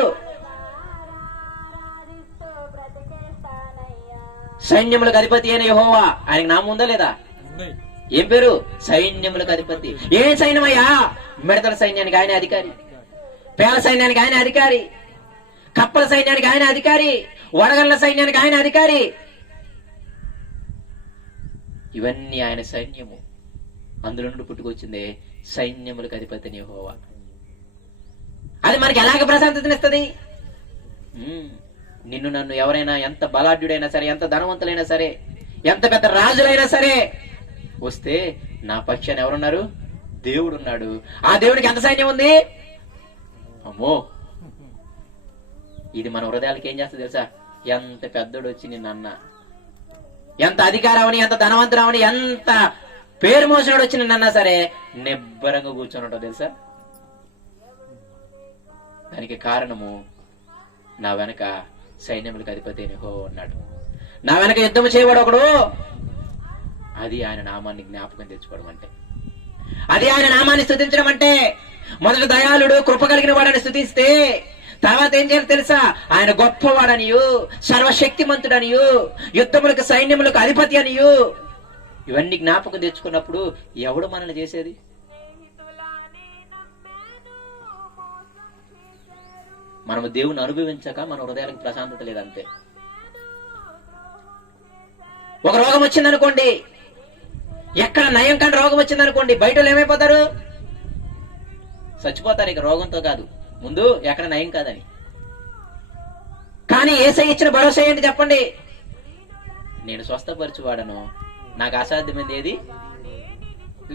సైన్యములకు అధిపతి అయిన యెహోవా, ఆయనకి నామం ఉందా లేదా? ఏం పేరు? సైన్యములకు అధిపతి. ఏం సైన్యమయ్యా? మిడతల సైన్యానికి ఆయన అధికారి, పేల సైన్యానికి ఆయన అధికారి, కప్పల సైన్యానికి ఆయన అధికారి, వడగళ్ల సైన్యానికి ఆయన అధికారి. ఇవన్నీ ఆయన సైన్యము. అందులో నుండి పుట్టుకొచ్చిందే సైన్యములకు అధిపతి యెహోవా. అది మనకి ఎలాగ ప్రశాంతతనిస్తుంది? నిన్ను నన్ను ఎవరైనా ఎంత బలాఢ్యుడైనా సరే, ఎంత ధనవంతులైనా సరే, ఎంత పెద్ద రాజులైనా సరే వస్తే నా పక్షాన్ని ఎవరున్నారు? దేవుడున్నాడు. ఆ దేవుడికి ఎంత సైన్యం ఉంది? అమ్మో, ఇది మన హృదయాలకి ఏం చేస్తుంది తెలుసా? ఎంత పెద్దోడు వచ్చి నిన్నన్నా, ఎంత అధికారమని, ఎంత ధనవంతురామని, ఎంత పేరు మోసినోడు వచ్చి నిన్నన్నా సరే నిబ్బరంగా కూర్చొని ఉంటావు తెలుసా? దానికి కారణము నా వెనక సైన్యములకు అధిపతి అని యెహోవా అన్నాడు. నా వెనక యుద్ధము చేయవాడు ఒకడు, అది ఆయన నామాన్ని జ్ఞాపకం తెచ్చుకోవడం అంటే, అది ఆయన నామాన్ని స్తుతించడం అంటే. మొదట దయాళుడు కృప కలిగిన వాడని స్తుతిస్తే తర్వాత ఏం చేయాలి తెలుసా? ఆయన గొప్పవాడనియు, సర్వశక్తిమంతుడనియు, యుద్ధములకు సైన్యములకు అధిపతి అనియు, ఇవన్నీ జ్ఞాపకం తెచ్చుకున్నప్పుడు ఎవడు మనల్ని చేసేది? మనము దేవుని అనుభవించక మన హృదయాలకు ప్రశాంతత లేదంతే. ఒక రోగం వచ్చిందనుకోండి, ఎక్కడ నయం కాని రోగం వచ్చిందనుకోండి, బయట వాళ్ళు ఏమైపోతారు? చచ్చిపోతారు. ఇక రోగంతో కాదు, ముందు ఎక్కడ నయం కాదని. కానీ యేసయ్య ఇచ్చిన భరోసా ఏంటి చెప్పండి? నేను స్వస్థపరచువాడను, నాకు అసాధ్యమైంది ఏది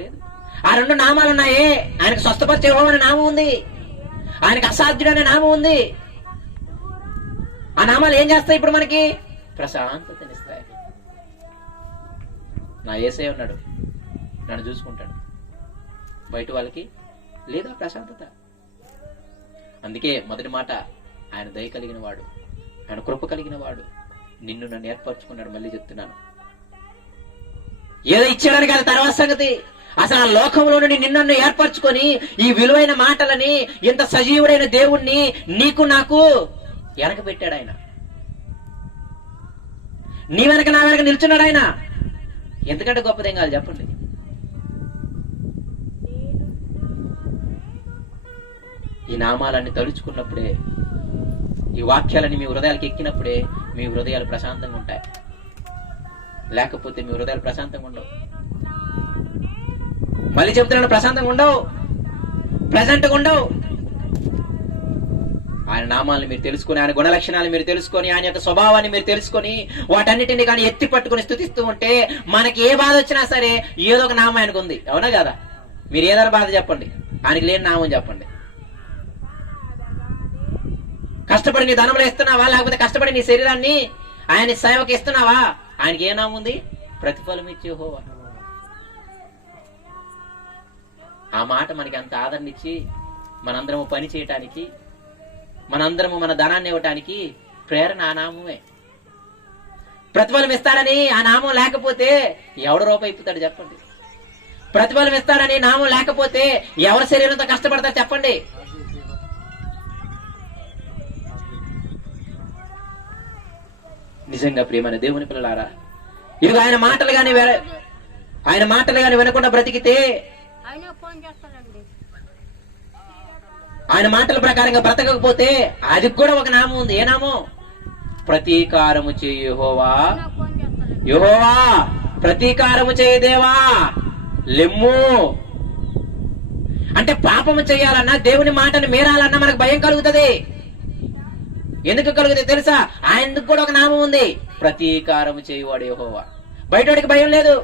లేదు. ఆ రెండు నామాలు ఉన్నాయే, ఆయనకు స్వస్థపరిచే యెహోవా అనే నామం ఉంది, ఆయనకు అసాధ్యుడు అనే నామం ఉంది. ఆ నామాలు ఏం చేస్తాయి? ఇప్పుడు మనకి ప్రశాంతతనిస్తాయి. నా యేసయ్య ఉన్నాడు, నన్ను చూసుకుంటాడు, బయట వాళ్ళకి లేదా ప్రశాంతత. అందుకే మొదటి మాట, ఆయన దయ కలిగిన వాడు, ఆయన కృప కలిగిన వాడు, నిన్ను నన్ను ఏర్పరచుకున్నాడు. మళ్ళీ చెప్తున్నాను, ఏదో ఇచ్చాడని కాదు తర్వాత సంగతి. అసలు ఆ లోకంలో నుండి నిన్ను ఏర్పరచుకొని ఈ విలువైన మాటలని, ఇంత సజీవుడైన దేవుణ్ణి నీకు నాకు వెనక పెట్టాడు ఆయన. నీ వెనక నా వెనక నిల్చున్నాడు ఆయన. ఎందుకంటే గొప్పదేం కాదు చెప్పండి. ఈ నామాలన్నీ తలుచుకున్నప్పుడే, ఈ వాక్యాలని మీ హృదయాలకు ఎక్కినప్పుడే మీ హృదయాలు ప్రశాంతంగా ఉంటాయి. లేకపోతే మీ హృదయాలు ప్రశాంతంగా ఉండవు. మళ్ళీ చెప్తున్నాను, ప్రశాంతంగా ఉండవు, ప్రజెంట్గా ఉండవు. ఆయన నామాలను మీరు తెలుసుకొని, ఆయన గుణ లక్షణాలు మీరు తెలుసుకొని, ఆయన యొక్క స్వభావాన్ని మీరు తెలుసుకొని, వాటన్నిటిని కానీ ఎత్తి పట్టుకుని స్తుతిస్తూ ఉంటే, మనకి ఏ బాధ వచ్చినా సరే ఏదో ఒక నామం ఆయనకు ఉంది. అవునా కదా? మీరు ఏదైనా బాధ చెప్పండి, ఆయనకి లేని నామం చెప్పండి. కష్టపడి నీ ధనంలో ఇస్తున్నావా, లేకపోతే కష్టపడి నీ శరీరాన్ని ఆయన సేవకి ఇస్తున్నావా, ఆయనకి ఏ నామం ఉంది? ప్రతిఫలం ఇచ్చే యెహోవా. ఆ మాట మనకి అంత ఆదరణ ఇచ్చి మనందరము పని చేయటానికి, మనందరము మన ధనాన్ని ఇవ్వటానికి ప్రేరణ ఆ నామమే. ప్రతిఫలం ఇస్తాడని ఆ నామం లేకపోతే ఎవడు రూపాయి ఇప్పుతాడు చెప్పండి? ప్రతిఫలం ఇస్తాడని నామం లేకపోతే ఎవరి శరీరంతో కష్టపడతారు చెప్పండి? నిజంగా ప్రియమైన దేవుని పిల్లలారా, ఇదిగో ఆయన మాటలు గాని వినకుండా బ్రతికితే, ఆయన మాటల ప్రకారంగా బ్రతకకపోతే అది కూడా ఒక నామం ఉంది. ఏ నామం? ప్రతీకారము చేయి యెహోవా, యెహోవా ప్రతీకారము చేయి దేవా లెమ్ము. అంటే పాపము చేయాలన్నా, దేవుని మాటను మీరాలన్నా మనకు భయం కలుగుతుంది. ఎందుకు కలుగుతుంది తెలుసా? ఆయనకు కూడా ఒక నామం ఉంది, ప్రతీకారము చేయువాడు యెహోవా. బయటోడికి భయం లేదు.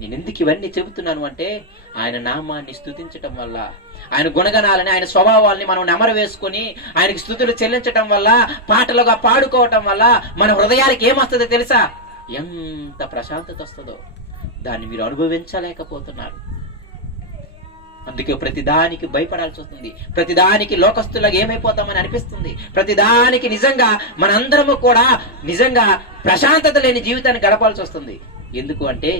నేను ఎందుకు ఇవన్నీ చెబుతున్నాను అంటే, ఆయన నామాన్ని స్తుతించటం వల్ల, ఆయన గుణగణాలని, ఆయన స్వభావాల్ని మనం నెమరు వేసుకుని ఆయనకి స్తుతులు చెల్లించటం వల్ల, పాటలుగా పాడుకోవటం వల్ల మన హృదయానికి ఏమొస్తుందో తెలుసా? ఎంత ప్రశాంతత వస్తుందో దాన్ని మీరు అనుభవించలేకపోతున్నారు. అందుకే ప్రతిదానికి భయపడాల్సి వస్తుంది, ప్రతిదానికి లోకస్తులుగా ఏమైపోతామని అనిపిస్తుంది, ప్రతిదానికి నిజంగా మనందరము కూడా నిజంగా ప్రశాంతత లేని జీవితాన్ని గడపాల్సి వస్తుంది. ఎందుకు అంటే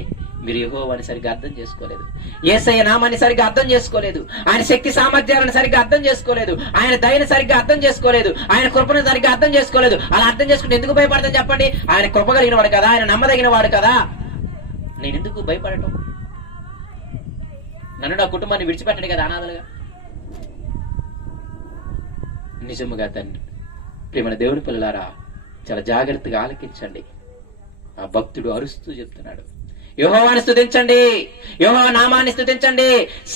మీరు యెహోవాని సరిగ్గా అర్థం చేసుకోలేదు, యేసయ్య నామాన్ని సరిగ్గా అర్థం చేసుకోలేదు, ఆయన శక్తి సామర్థ్యాలను సరిగ్గా అర్థం చేసుకోలేదు, ఆయన దయని సరిగ్గా అర్థం చేసుకోలేదు, ఆయన కృపను సరిగ్గా అర్థం చేసుకోలేదు. అలా అర్థం చేసుకుంటే ఎందుకు భయపడతాం చెప్పండి? ఆయన కృప కలిగిన వాడు కదా, ఆయన నమ్మదగిన వాడు కదా. నేను ఎందుకు భయపడటం? నన్ను నా కుటుంబాన్ని విడిచిపెట్టండి కదా అనాథలుగా. నిజముగా తండ్రి, ప్రియమైన దేవుని పిల్లలారా, చాలా జాగ్రత్తగా ఆలకించండి. ఆ భక్తుడు అరుస్తూ చెప్తున్నాడు, యెహోవాని స్తుతించండి, యెహోవా నామాన్ని స్తుతించండి.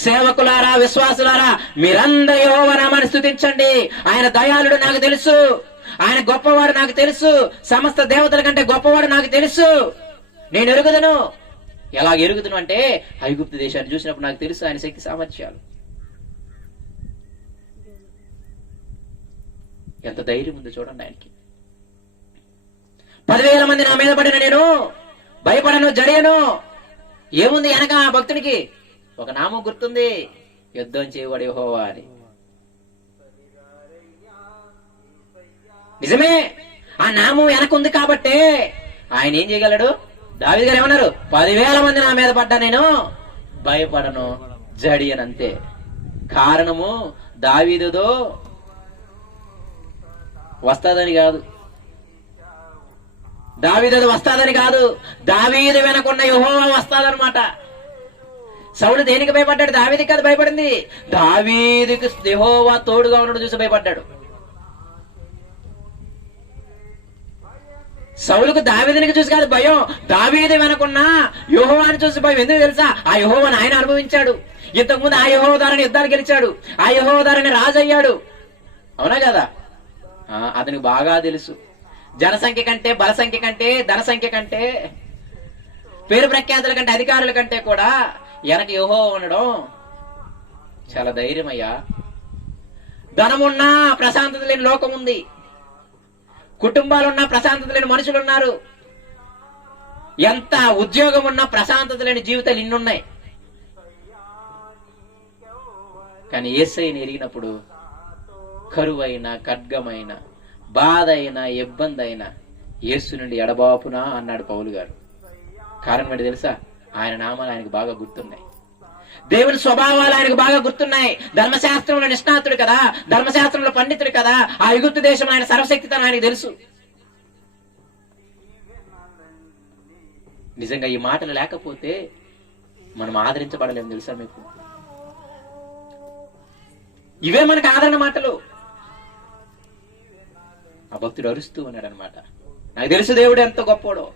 సేవకులారా, విశ్వాసులారా, మీరందరూ యెహోవా నామాన్ని స్తుతించండి. ఆయన దయాళుడు నాకు తెలుసు, ఆయన గొప్పవాడు నాకు తెలుసు, సమస్త దేవతల కంటే గొప్పవాడు నాకు తెలుసు. నేను ఎరుగుదును. ఎలా ఎరుగుదును అంటే, ఐగుప్తు దేశాన్ని చూసినప్పుడు నాకు తెలుసు ఆయన శక్తి సామర్థ్యాలు. ఎంత ధైర్యం ఉందో చూడండి ఆయనకి. 10,000 మంది నా మీద పడిన నేను భయపడను, జడియను. ఏముంది వెనక ఆ భక్తునికి? ఒక నామం గుర్తుంది, యుద్ధం చేయవాడు యెహోవా అని. నిజమే, ఆ నామం వెనకుంది కాబట్టే ఆయన ఏం చేయగలడు. దావీదు గారు ఏమన్నారు, 10,000 మంది నా మీద పడ్డా నేను భయపడను జడి అని. అంతే. కారణము దావీదుదో వస్తాదని కాదు, దావీదు వస్తాదని కాదు, దావీదు వెనకున్న యెహోవా వస్తాదనమాట. సౌలు దేనికి భయపడ్డాడు? దావీదుకి కాదు భయపడింది, దావీదుకి యెహోవా తోడుగా ఉన్నాడు చూసి భయపడ్డాడు. సౌలుకు దావీదునికి చూసి కాదు భయం, దావీదు వెనకున్న యెహోవాని చూసి భయం. ఎందుకు తెలుసా? ఆ యెహోవాని ఆయన అనుభవించాడు. ఇంతకుముందు ఆ యెహోవా ద్వారానే యుద్ధాలు గెలిచాడు, ఆ యెహోవా ద్వారానే రాజు అయ్యాడు. అవునా కదా? అతనికి బాగా తెలుసు. జనసంఖ్య కంటే, బల సంఖ్య కంటే, ధన సంఖ్య కంటే, పేరు ప్రఖ్యాతుల కంటే, అధికారుల కంటే కూడా వెనక యెహోవా ఉండడం చాలా ధైర్యమయ్యా. ధనమున్నా ప్రశాంతత లేని లోకం ఉంది, కుటుంబాలున్నా ప్రశాంతత లేని మనుషులున్నారు, ఎంత ఉద్యోగం ఉన్నా ప్రశాంతత లేని జీవితాలు ఇన్నున్నాయి. కానీ యేసయ్యని ఎరిగినప్పుడు కరువైన, ఖడ్గమైన, బాధ అయినా, ఇబ్బంది అయినా యేసు నుండి ఎడబాపునా అన్నాడు పౌలు గారు. కారణం ఏంటి తెలుసా? ఆయన నామాలు ఆయనకు బాగా గుర్తున్నాయి, దేవుని స్వభావాలు ఆయనకు బాగా గుర్తున్నాయి. ధర్మశాస్త్రంలో నిష్ణాతుడు కదా, ధర్మశాస్త్రంలో పండితుడు కదా, ఆ ఐగుప్తు దేశం ఆయన సర్వశక్తితనం ఆయనకు తెలుసు. నిజంగా ఈ మాటలు లేకపోతే మనం ఆదరించబడలేము తెలుసా మీకు? ఇవే మనకు ఆదరణ మాటలు. ఆ భక్తుడు అరుస్తూ ఉన్నాడు అనమాట, నాకు తెలుసు దేవుడు ఎంత గొప్పోడో.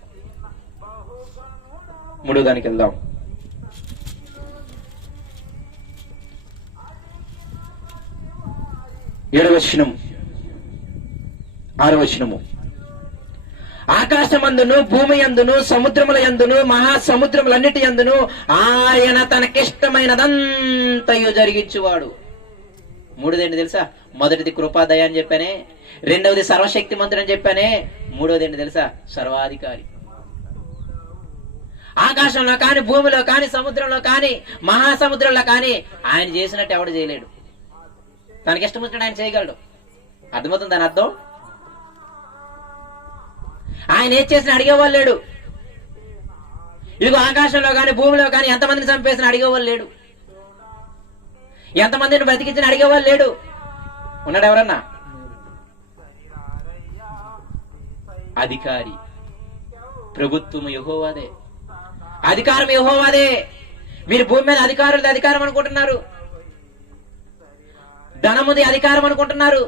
3వ దానికి వెళ్దాం. 7వ వచనం, 6వ వచనము. ఆకాశమందును, భూమి యందును, సముద్రముల యందును, మహాసముద్రములన్నిటి యందును ఆయన తనకిష్టమైనదంతయు జరిగించువాడు. 3వది తెలుసా? మొదటిది కృపాదయ అని చెప్పానే, 2వది సర్వశక్తి మంత్రుడు అని చెప్పానే, 3వది తెలుసా? సర్వాధికారి. ఆకాశంలో కాని, భూమిలో కాని, సముద్రంలో కాని, మహాసముద్రంలో కాని ఆయన చేసినట్టు ఎవడు చేయలేడు. తనకి ఇష్టం వచ్చినట్టు ఆయన చేయగలడు. అర్థమవుతుంది దాని అర్థం? ఆయన ఏం చేసిన అడిగేవాళ్ళు లేడు. ఇదిగో ఆకాశంలో కాని, భూమిలో కాని ఎంతమందిని చంపేసిన అడిగేవాళ్ళు లేడు, ఎంతమందిని బ్రతికించిన అడిగేవాళ్ళు లేడు. ఉన్నాడు ఎవరన్నా? అధికారి. ప్రభుత్వం యెహోవాదే, అధికారం యెహోవాదే. మీరు భూమి మీద అధికారులది అధికారం అనుకుంటున్నారు, ధనముది అధికారం అనుకుంటున్నారు.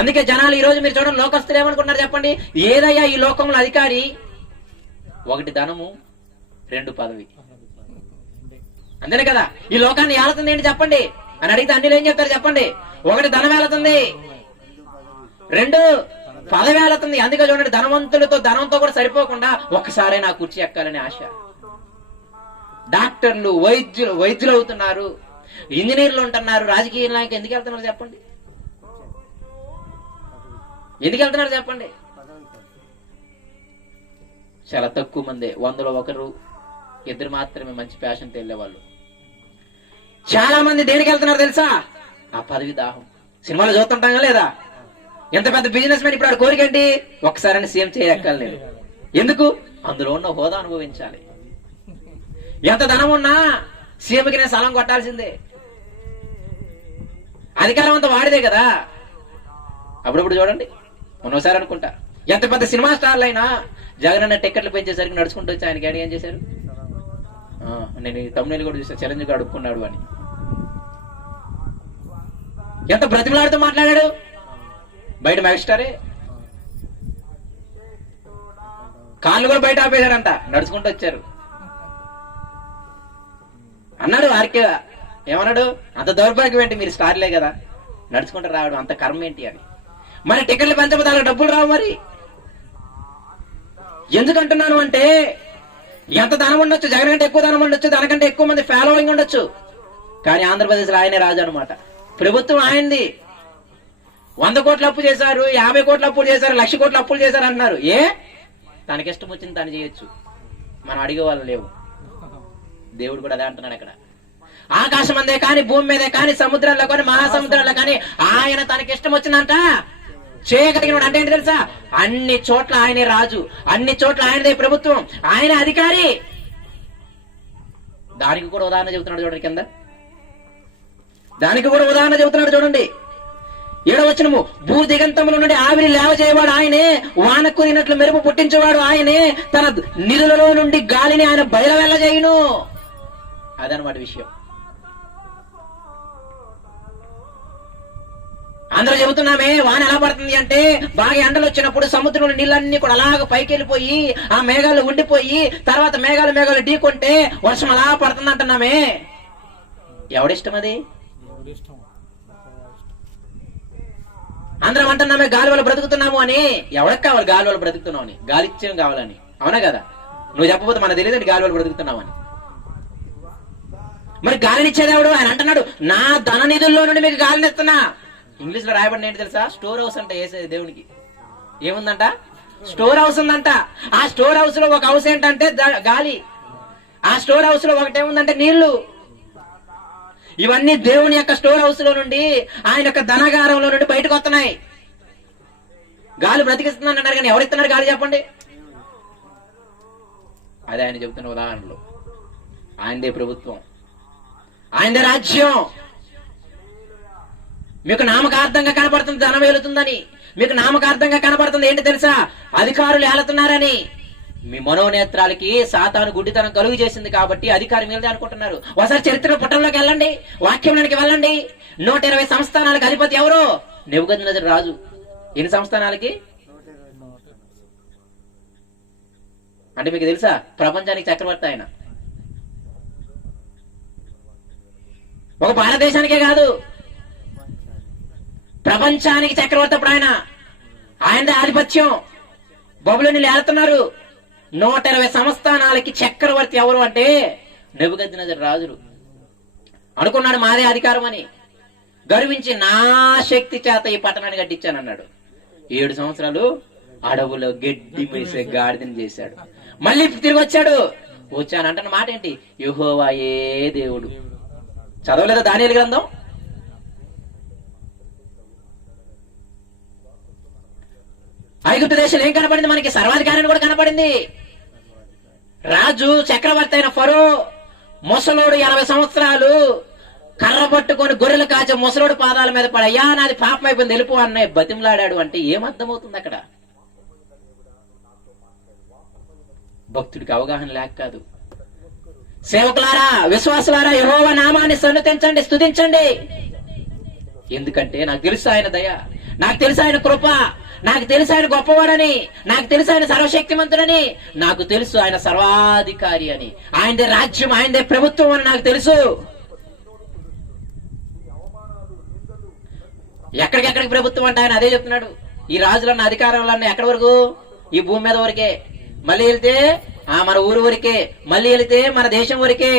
అందుకే జనాలు ఈ రోజు మీరు చూడండి, లోకస్తులు ఏమనుకుంటున్నారు చెప్పండి? ఏదయ్యా ఈ లోకంలో అధికారి? 1 ధనము, 2 పదవి. అంతేనే కదా? ఈ లోకాన్ని ఏలుతుంది ఏంటి చెప్పండి అని అడిగితే అన్నిలు ఏం చెప్తారు చెప్పండి? 1 ధనం ఏలుతుంది, 2 పదవి ఏలుతుంది. అందుకే చూడండి, ధనవంతులతో ధనంతో కూడా సరిపోకుండా ఒక్కసారే నా కుర్చీ ఎక్కాలని ఆశ. డాక్టర్లు, వైద్యులు అవుతున్నారు, ఇంజనీర్లు ఉంటున్నారు, రాజకీయ నాయకులు ఎందుకు వెళ్తున్నారు చెప్పండి? ఎందుకు వెళ్తున్నారు చెప్పండి? చాలా తక్కువ మంది, 100లో 1, 2 మాత్రమే మంచి ప్యాషన్తో వెళ్ళేవాళ్ళు. చాలా మంది దేనికి వెళ్తున్నారు తెలుసా? ఆ పదవి దాహం. సినిమాలు చూస్తుంటాం లేదా? ఎంత పెద్ద బిజినెస్ మ్యాన్ ఇప్పుడు ఆడ కోరిక ఏంటి? ఒక్కసారి సీఎం చేయక్కలు నేను. ఎందుకు? అందులో ఉన్న హోదా అనుభవించాలి. ఎంత ధనం ఉన్నా సీఎంకి నేను సలం కొట్టాల్సిందే. అధికారం అంతా వాడిదే కదా. అప్పుడప్పుడు చూడండి, మొన్నోసారి అనుకుంటా, ఎంత పెద్ద సినిమా స్టార్లు అయినా జగన్ అన్న టికెట్లు పెంచేసరికి నడుచుకుంటూ వచ్చి ఆయనకి ఏం చేశారు? నేను తమిళ కూడా చూసా, ఛాలెంజ్ అడుక్కున్నాడు అని. ఎంత బ్రతిమలాడుతూ మాట్లాడాడు. బయట మెగాస్టారే, కాళ్ళు కూడా బయట ఆపేశాడంట, నడుచుకుంటూ వచ్చారు. అన్నాడు ఆర్కే, ఏమన్నాడు? అంత దౌర్భాగ్యం ఏంటి, మీరు స్టార్లే కదా, నడుచుకుంటూ రావడం అంత కర్మ ఏంటి అని. మరి టికెట్లు పెంచకపోతే వాళ్ళకి డబ్బులు రావు. మరి ఎందుకంటున్నాను అంటే, ఎంత ధనం ఉండొచ్చు, జగన్ కంటే ఎక్కువ ధనం ఉండొచ్చు, దానికంటే ఎక్కువ మంది ఫాలోయింగ్ ఉండొచ్చు, కానీ ఆంధ్రప్రదేశ్ లో ఆయనే రాజు అనమాట. ప్రభుత్వం ఆయనది. 100 కోట్లు అప్పు చేశారు, 50 కోట్లు అప్పులు చేశారు, 1,00,000 కోట్లు అప్పులు చేశారు అంటున్నారు. తనకి ఇష్టం వచ్చింది తను చేయొచ్చు, మనం అడిగే వాళ్ళు లేవు. దేవుడు కూడా అదే అంటున్నాడు అక్కడ. ఆకాశం అందే కానీ, భూమి మీదే కానీ, సముద్రాల్లో కానీ, మహాసముద్రాల్లో కానీ ఆయన తనకి ఇష్టం వచ్చిందంట చేయగలిగినాడు. అంటే ఏంటి తెలుసా? అన్ని చోట్ల ఆయనే రాజు, అన్ని చోట్ల ఆయనదే ప్రభుత్వం, ఆయన అధికారి. దానికి కూడా ఉదాహరణ చెబుతున్నాడు చూడండి కింద. దానికి కూడా ఉదాహరణ చెబుతున్నాడు చూడండి. 7వ వచనము, భూ దిగంతముల నుండి ఆవిరి లేవ చేయవాడు ఆయనే, వాన కురినట్లు మెరుపు పుట్టించేవాడు ఆయనే, తన నిధులలో నుండి గాలిని ఆయన బయలు వెళ్ళజేయును. అదనమాట విషయం. అందరూ చెబుతున్నామే వాన ఎలా పడుతుంది అంటే, బాగా ఎండలు వచ్చినప్పుడు సముద్రంలో నీళ్ళన్నీ కూడా అలాగ పైకి వెళ్ళిపోయి ఆ మేఘాలు ఉండిపోయి తర్వాత మేఘాలు ఢీకొంటే వర్షం అలా పడుతుంది అంటున్నామే. ఎవడిష్టం అది? అందరం అంటున్నామే గాలి వల్ల బ్రతుకుతున్నాము అని. ఎవరికి కావాలి గాలి వల్ల బ్రతుకుతున్నావు అని? గాలి ఇచ్చేం కావాలని, అవునా కదా? నువ్వు చెప్పకపోతే మనకు తెలియదు గాలి వల్ల బ్రతుకుతున్నావు అని. మరి గాలిని ఇచ్చేదేవుడు? ఆయన అంటున్నాడు, నా ధన నిధుల్లో నుండి మీకు గాలిని ఇస్తున్నా. ఇంగ్లీష్ లో రాయబడిన ఏంటి తెలుసా? స్టోర్ హౌస్ అంట వేసేది దేవునికి. ఏముందంట? స్టోర్ హౌస్ ఉందంట. ఆ స్టోర్ హౌస్ లో ఒక హౌస్ ఏంటంటే గాలి. ఆ స్టోర్ హౌస్ లో ఒకటేముందంటే నీళ్లు. ఇవన్నీ దేవుని యొక్క స్టోర్ హౌస్ లో నుండి, ఆయన యొక్క ధనాగారంలో నుండి బయటకు వస్తున్నాయి. గాలి బ్రతికిస్తున్నాను అన్నారు కానీ ఎవరిస్తున్నారు గాలి చెప్పండి? అదే ఆయన చెబుతున్న ఉదాహరణలు. ఆయనదే ప్రభుత్వం, ఆయనదే రాజ్యం. మీకు నామకార్థంగా కనపడుతుంది ధనం వెళుతుందని, మీకు నామకార్థంగా కనపడుతుంది ఏంటి తెలుసా? అధికారులు ఏలుతున్నారని. మీ మనోనేత్రాలకి సాతాను గుడ్డితనం కలుగు చేసింది కాబట్టి అధికారం మీదే అనుకుంటున్నారు. ఒకసారి చరిత్ర పుటంలోకి వెళ్ళండి, వాక్యంలోకి వెళ్ళండి. 120 సంస్థానాలకు అధిపతి ఎవరు? నెబుకద్నెజరు రాజు. ఎన్ని సంస్థానాలకి అంటే మీకు తెలుసా? ప్రపంచానికి చక్రవర్తి ఆయన. ఒక భారతదేశానికే కాదు, ప్రపంచానికి చక్రవర్తి అప్పుడు ఆయన. ఆయనదే ఆధిపత్యం. బబులోనీలు ఏలుతున్నారు. 120 సంస్థానాలకి చక్రవర్తి ఎవరు అంటే నెబుకద్నెజరు రాజులు. అనుకున్నాడు మాదే అధికారం అని. గర్వించి నా శక్తి చేత ఈ పట్టణాన్ని కట్టించానన్నాడు. 7 సంవత్సరాలు అడవులో గడ్డి మేసే గాడిదని చేశాడు. మళ్ళీ తిరిగి వచ్చానంటున్న మాట ఏంటి? యెహోవాయే దేవుడు. చదవలేదా దానియేలు గ్రంథం? ఐగుప్తు దేశంలో ఏం కనపడింది మనకి? సర్వాధికారాన్ని కూడా కనపడింది. రాజు చక్రవర్తి అయిన ఫరో ముసలోడు 80 సంవత్సరాలు కర్ర పట్టుకొని గొర్రెలు కాచే ముసలోడు పాదాల మీద పడి, అయ్యా నాది పాపం అయిపోయింది వెళ్ళిపో అన్నయ్య బతిమలాడాడు అంటే ఏమర్థమవుతుంది అక్కడ? భక్తుడికి అవగాహన లేక కాదు. సేవకులారా, విశ్వాసులారా, యెహోవా నామాన్ని సన్నుతించండి, స్తుతించండి. ఎందుకంటే నాకు తెలుసు ఆయన దయ, నాకు తెలుసు ఆయన కృప, నాకు తెలుసు ఆయన గొప్పవాడని, నాకు తెలుసు ఆయన సర్వశక్తిమంతుడని, నాకు తెలుసు ఆయన సర్వాధికారి అని, ఆయనదే రాజ్యం, ఆయనదే ప్రభుత్వం అని నాకు తెలుసు. ఎక్కడికెక్కడికి ప్రభుత్వం అంటే ఆయన అదే చెప్తున్నాడు. ఈ రాజులన్న అధికారంలో ఎక్కడి వరకు? ఈ భూమి మీద వరకే. మళ్ళీ వెళ్తే మన ఊరు వరకే, మళ్ళీ వెళితే మన దేశం వరకే.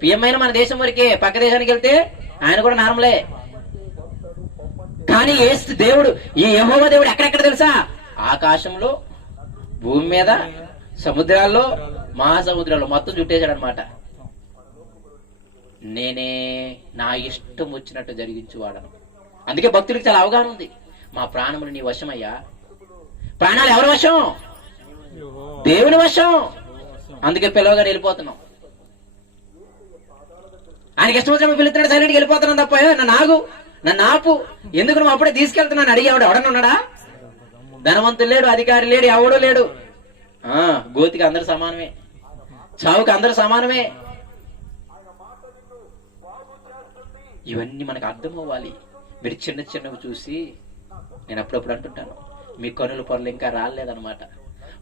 పిఎంఐన మన దేశం వరకే. పక్క దేశానికి వెళ్తే ఆయన కూడా నార్మలే. కానీ దేవుడు, ఈ యెహోవా దేవుడు ఎక్కడెక్కడ తెలుసా? ఆకాశంలో, భూమి మీద, సముద్రాల్లో, మహాసముద్రాల్లో మొత్తం చుట్టేశాడు అనమాట. నేనే నా ఇష్టం వచ్చినట్టు జరిగించువాడను. అందుకే భక్తుడికి చాలా అవగాహన ఉంది. మా ప్రాణములు నీ వశమయ్యా. ప్రాణాలు ఎవరి వశం? దేవుని వశం. అందుకే పిల్లవగా వెళ్ళిపోతున్నాం. ఆయనకి ఇష్టం వచ్చినప్పుడు పిలుస్తున్నాడు, సైలెంట్కి వెళ్ళిపోతున్నాం తప్ప నన్ను ఆపు, ఎందుకు నువ్వు అప్పుడే తీసుకెళ్తున్నాను అడిగేవాడు ఎవడనున్నాడా? ధనవంతులు లేడు, అధికారి లేడు, ఎవడూ లేడు. గోతికి అందరు సమానమే, చావుకి అందరు సమానమే. ఇవన్నీ మనకు అర్థం అవ్వాలి. మీరు చిన్న చిన్నవి చూసి, నేను అప్పుడప్పుడు అంటుంటాను, మీ కనుల పొరలు ఇంకా రాలేదన్నమాట.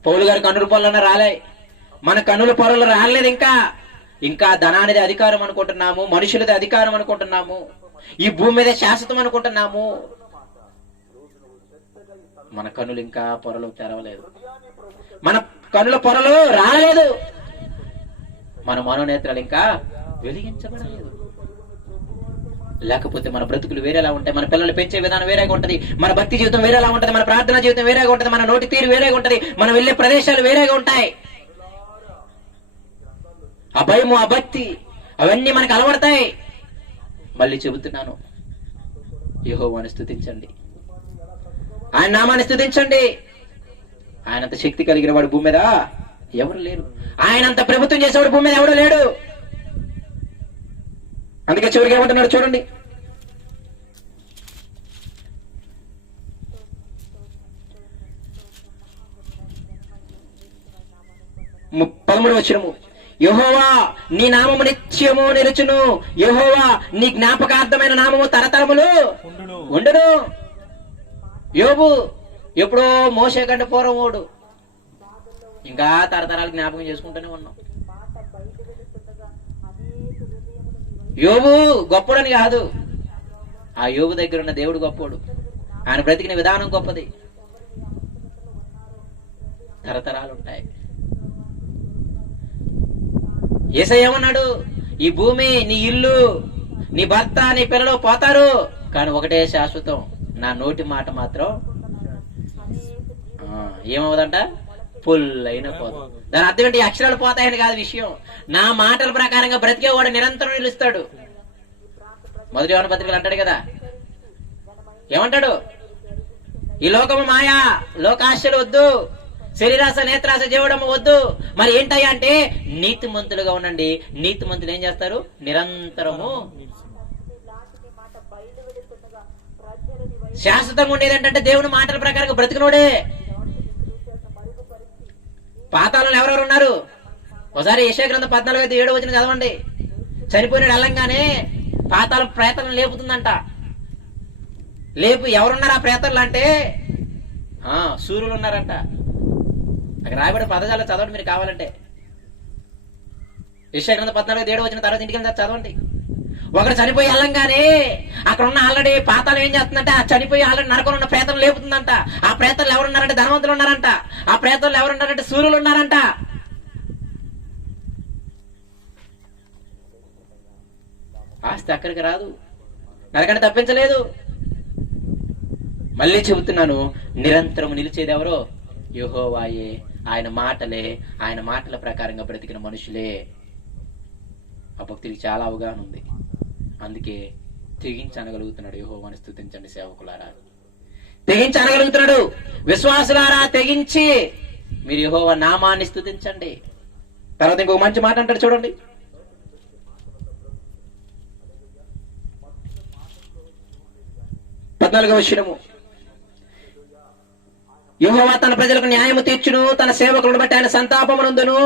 పౌలు గారి కనుల పొరలన్నా రాలే, మన కనుల పొరలు రాలేదు. ఇంకా ధనానిది అధికారం అనుకుంటున్నాము, మనుషులది అధికారం అనుకుంటున్నాము, ఈ భూమి మీద శాశ్వతం అనుకుంటున్నాము. మన కనులు ఇంకా పొరలు తెరవలేదు, మన కనుల పొరలు రాలేదు, మన మనోనేత్రాలు ఇంకా వెలిగించబడలేదు. లేకపోతే మన బ్రతుకులు వేరేలా ఉంటాయి, మన పిల్లలు పెంచే విధానం వేరేగా ఉంటది, మన భక్తి జీవితం వేరేలా ఉంటది, మన ప్రార్థనా జీవితం వేరేగా ఉంటది, మన నోటి తీరు వేరేగా ఉంటది, మనం వెళ్లే ప్రదేశాలు వేరేగా ఉంటాయి. ఆ భయము, ఆ భక్తి, అవన్నీ మనకు అలవడతాయి. మళ్ళీ చెబుతున్నాను, యెహోవాను స్తుతించండి, ఆయన నామాన్ని స్తుతించండి. ఆయనంత శక్తి కలిగిన వాడు భూమి మీద ఎవరు లేరు. ఆయనంత ప్రభుత్వం చేసేవాడు భూమి మీద ఎవడు లేడు. అందుకే చివరికి ఏమంటున్నాడు చూడండి, 13వ వచనము, యెహోవా నీ నామము నిత్యము నిలుచును, యెహోవా నీ జ్ఞాపకార్థమైన నామము తరతరములు ఉండును. యోబు ఎప్పుడో మోషే కంటే పూర్వముడు, ఇంకా తరతరాలు జ్ఞాపకం చేసుకుంటూనే ఉన్నాం. యోబు గొప్పడని కాదు, ఆ యోబు దగ్గర ఉన్న దేవుడు గొప్పోడు, ఆయన బ్రతికిన విధానం గొప్పది. తరతరాలు ఉంటాయి. యేసయ్య ఏమన్నాడు, ఈ భూమి, నీ ఇల్లు, నీ భర్త, నీ పిల్లలు పోతారు, కానీ ఒకటే శాశ్వతం, నా నోటి మాట మాత్రం ఏమవుదంట, పుల్లైన పోదు. దాని అర్థం ఏంటి, అక్షరాలు పోతాయని కాదు విషయం. నా మాటల ప్రకారంగా బ్రతికేవాడు నిరంతరం నిలుస్తాడు. మొదటి యోహాను పత్రికలు అంటాడు కదా, ఏమంటాడు, ఈ లోకము మాయా, లోకాశలు వద్దు, శరీరాశ నేత్రాశ జీవడము వద్దు. మరి ఏంటయ్యా అంటే, నీతిమంతులుగా ఉండండి. నీతిమంతులు ఏం చేస్తారు, నిరంతరము. శాశ్వతంగా ఉండేది ఏంటంటే దేవుని మాటల ప్రకారంగా బ్రతికినోడే. పాతాళంలో ఎవరెవరు ఉన్నారు, ఒకసారి యెషయా గ్రంథం 14:7 వచనం చదవండి. చనిపోయినాడు వెళ్ళంగానే పాతాళం ప్రేతలను లేపుతుందంట. లేపు ఎవరున్నారు ఆ ప్రేతలు అంటే, సూర్యులు ఉన్నారంట. అక్కడ రాయబడి పదజాలు చదవండి మీరు కావాలంటే. యెషయా గ్రంథం 14:7 వచ్చిన తర్వాత ఇంటికి వెళ్ళి చదవండి. ఒకరు చనిపోయి వెళ్ళంగానే అక్కడ ఉన్న ఆల్రెడీ పాతాళం ఏం చేస్తుందంటే, ఆ చనిపోయి ఆల్రెడీ నరకం ఉన్న ప్రేతలు లేపుతుందంట. ఆ ప్రేతలు ఎవరున్నారంటే ధనవంతులు ఉన్నారంట. ఆ ప్రేతలు ఎవరున్నారంటే సూర్యులు ఉన్నారంట. ఆస్తి అక్కడికి రాదు, నరకాన్ని తప్పించలేదు. మళ్ళీ చెబుతున్నాను, నిరంతరం నిలిచేది ఎవరో, యెహోవాయే. ఆయన మాటలే, ఆయన మాటల ప్రకారంగా బ్రతికిన మనుషులే. ఆ భక్తుడికి చాలా అవగాహన ఉంది. అందుకే తెగించి అనగలుగుతున్నాడు, యెహోవాను స్తుతించండి సేవకులారా, తెగించి అనగలుగుతున్నాడు. విశ్వాసులారా తెగించి మీరు యెహోవా నామాన్ని స్తుతించండి. తర్వాత ఇంకొక మంచి మాట అంటాడు చూడండి, 14వ వచనము, యెహోవా తన ప్రజలకు న్యాయము తీర్చును, తన సేవకులను బట్టి ఆయన సంతాపమునందును.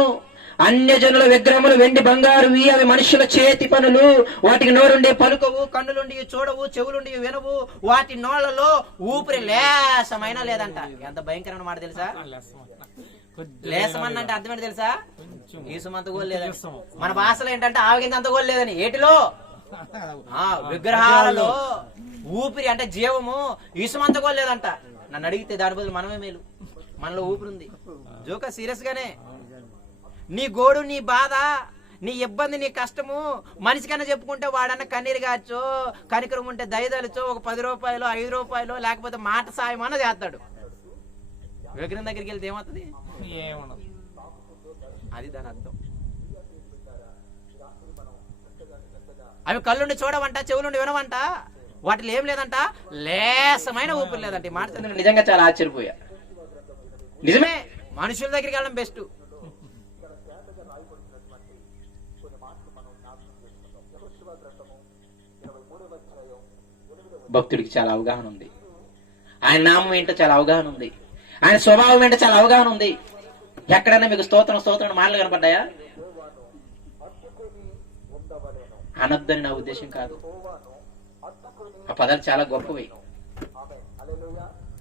అన్యజనుల విగ్రహములు వెండి బంగారు అవి మనుషుల చేతి పనులు. వాటికి నోరుండి పలుకవు, కన్నులుండి చూడవు, చెవులుండి వినవు, వాటి నోళ్లలో ఊపిరి లేసమైనా లేదంట. ఎంత భయంకరమైన మాట తెలుసా, లేసమన్నంటే అర్థం ఏంటి తెలుసా, ఈసుమంత గోలు లేదని. మన భాషలో ఏంటంటే ఆవగింత అంత గోలు లేదని. ఏటిలో, విగ్రహాలలో ఊపిరి అంటే జీవము, ఈసుమంత గోలు లేదంట. నన్ను అడిగితే దాని బదులు మనమే మేలు, మనలో ఊపిరి ఉంది. జోక సీరియస్ గానే, నీ గోడు, నీ బాధ, నీ ఇబ్బంది, నీ కష్టము మనిషికన్నా చెప్పుకుంటే వాడన్నా కన్నీరు కాచో, కనికరం ఉంటే దయదలిచో, ఒక 10 రూపాయలు 5 రూపాయలు లేకపోతే మాట సాయం అన్న చేస్తాడు. విగ్రహం దగ్గరికి వెళ్తే ఏమవుతుంది, అది దాని అర్థం. అవి కళ్ళుండి చూడవంట, చెవులుండి వినవంట, వాటిలో ఏం లేదంట, లేసమైన ఊపిరి లేదంట. ఈ మాట నిజంగా చాలా ఆశ్చర్యపోయా. నిజమే, మనుషుల దగ్గరికి వెళ్ళడం బెస్ట్. భక్తుడికి చాలా అవగాహన ఉంది. ఆయన నామం ఏంటో చాలా అవగాహన ఉంది. ఆయన స్వభావం ఏంటో చాలా అవగాహన ఉంది. ఎక్కడైనా మీకు స్తోత్రం స్తోత్రం మాటలు కనపడ్డాయా? అనొద్దని నా ఉద్దేశం కాదు. ఆ పదాలు చాలా గొప్పవి,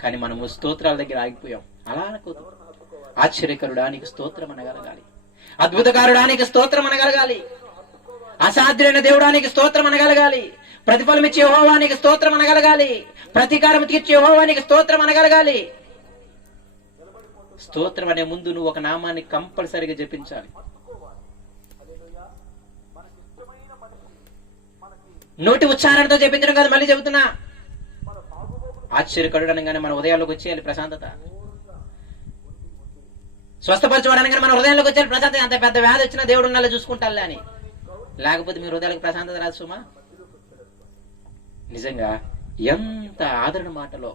కానీ మనము స్తోత్రాల దగ్గర ఆగిపోయాం. అలా అనకూడదు. ఆశ్చర్యకరుడా నీకు స్తోత్రం అనగలగాలి, అద్భుతకారుడానికి స్తోత్రం అనగలగాలి, అసాధ్యమైన దేవుడానికి స్తోత్రం అనగలగాలి, ప్రతిఫలం ఇచ్చే యెహోవానికి స్తోత్రం అనగలగాలి, ప్రతీకారం తీర్చే యెహోవానికి స్తోత్రం అనగలగాలి. స్తోత్రం అనే ముందు నువ్వు ఒక నామాన్ని కంపల్సరీగా జపించాలి. నోటి ఉచ్చారణతో జపించడం కాదు, మళ్ళీ చెబుతున్నా. ఆశ్చర్యకరుడనగానే మన హృదయాల్లోకి వచ్చేయాలి ప్రశాంతత. స్వస్థపరచబడనగానే మన హృదయంలోకి వచ్చేయాలి ప్రశాంతత. అంత పెద్ద వ్యాధి వచ్చినా దేవుడు ఉన్నలా చూసుకుంటాలే అని. లేకపోతే మీ హృదయాలకు ప్రశాంతత రాదు సుమా. నిజంగా ఎంత ఆదరణ మాటలో.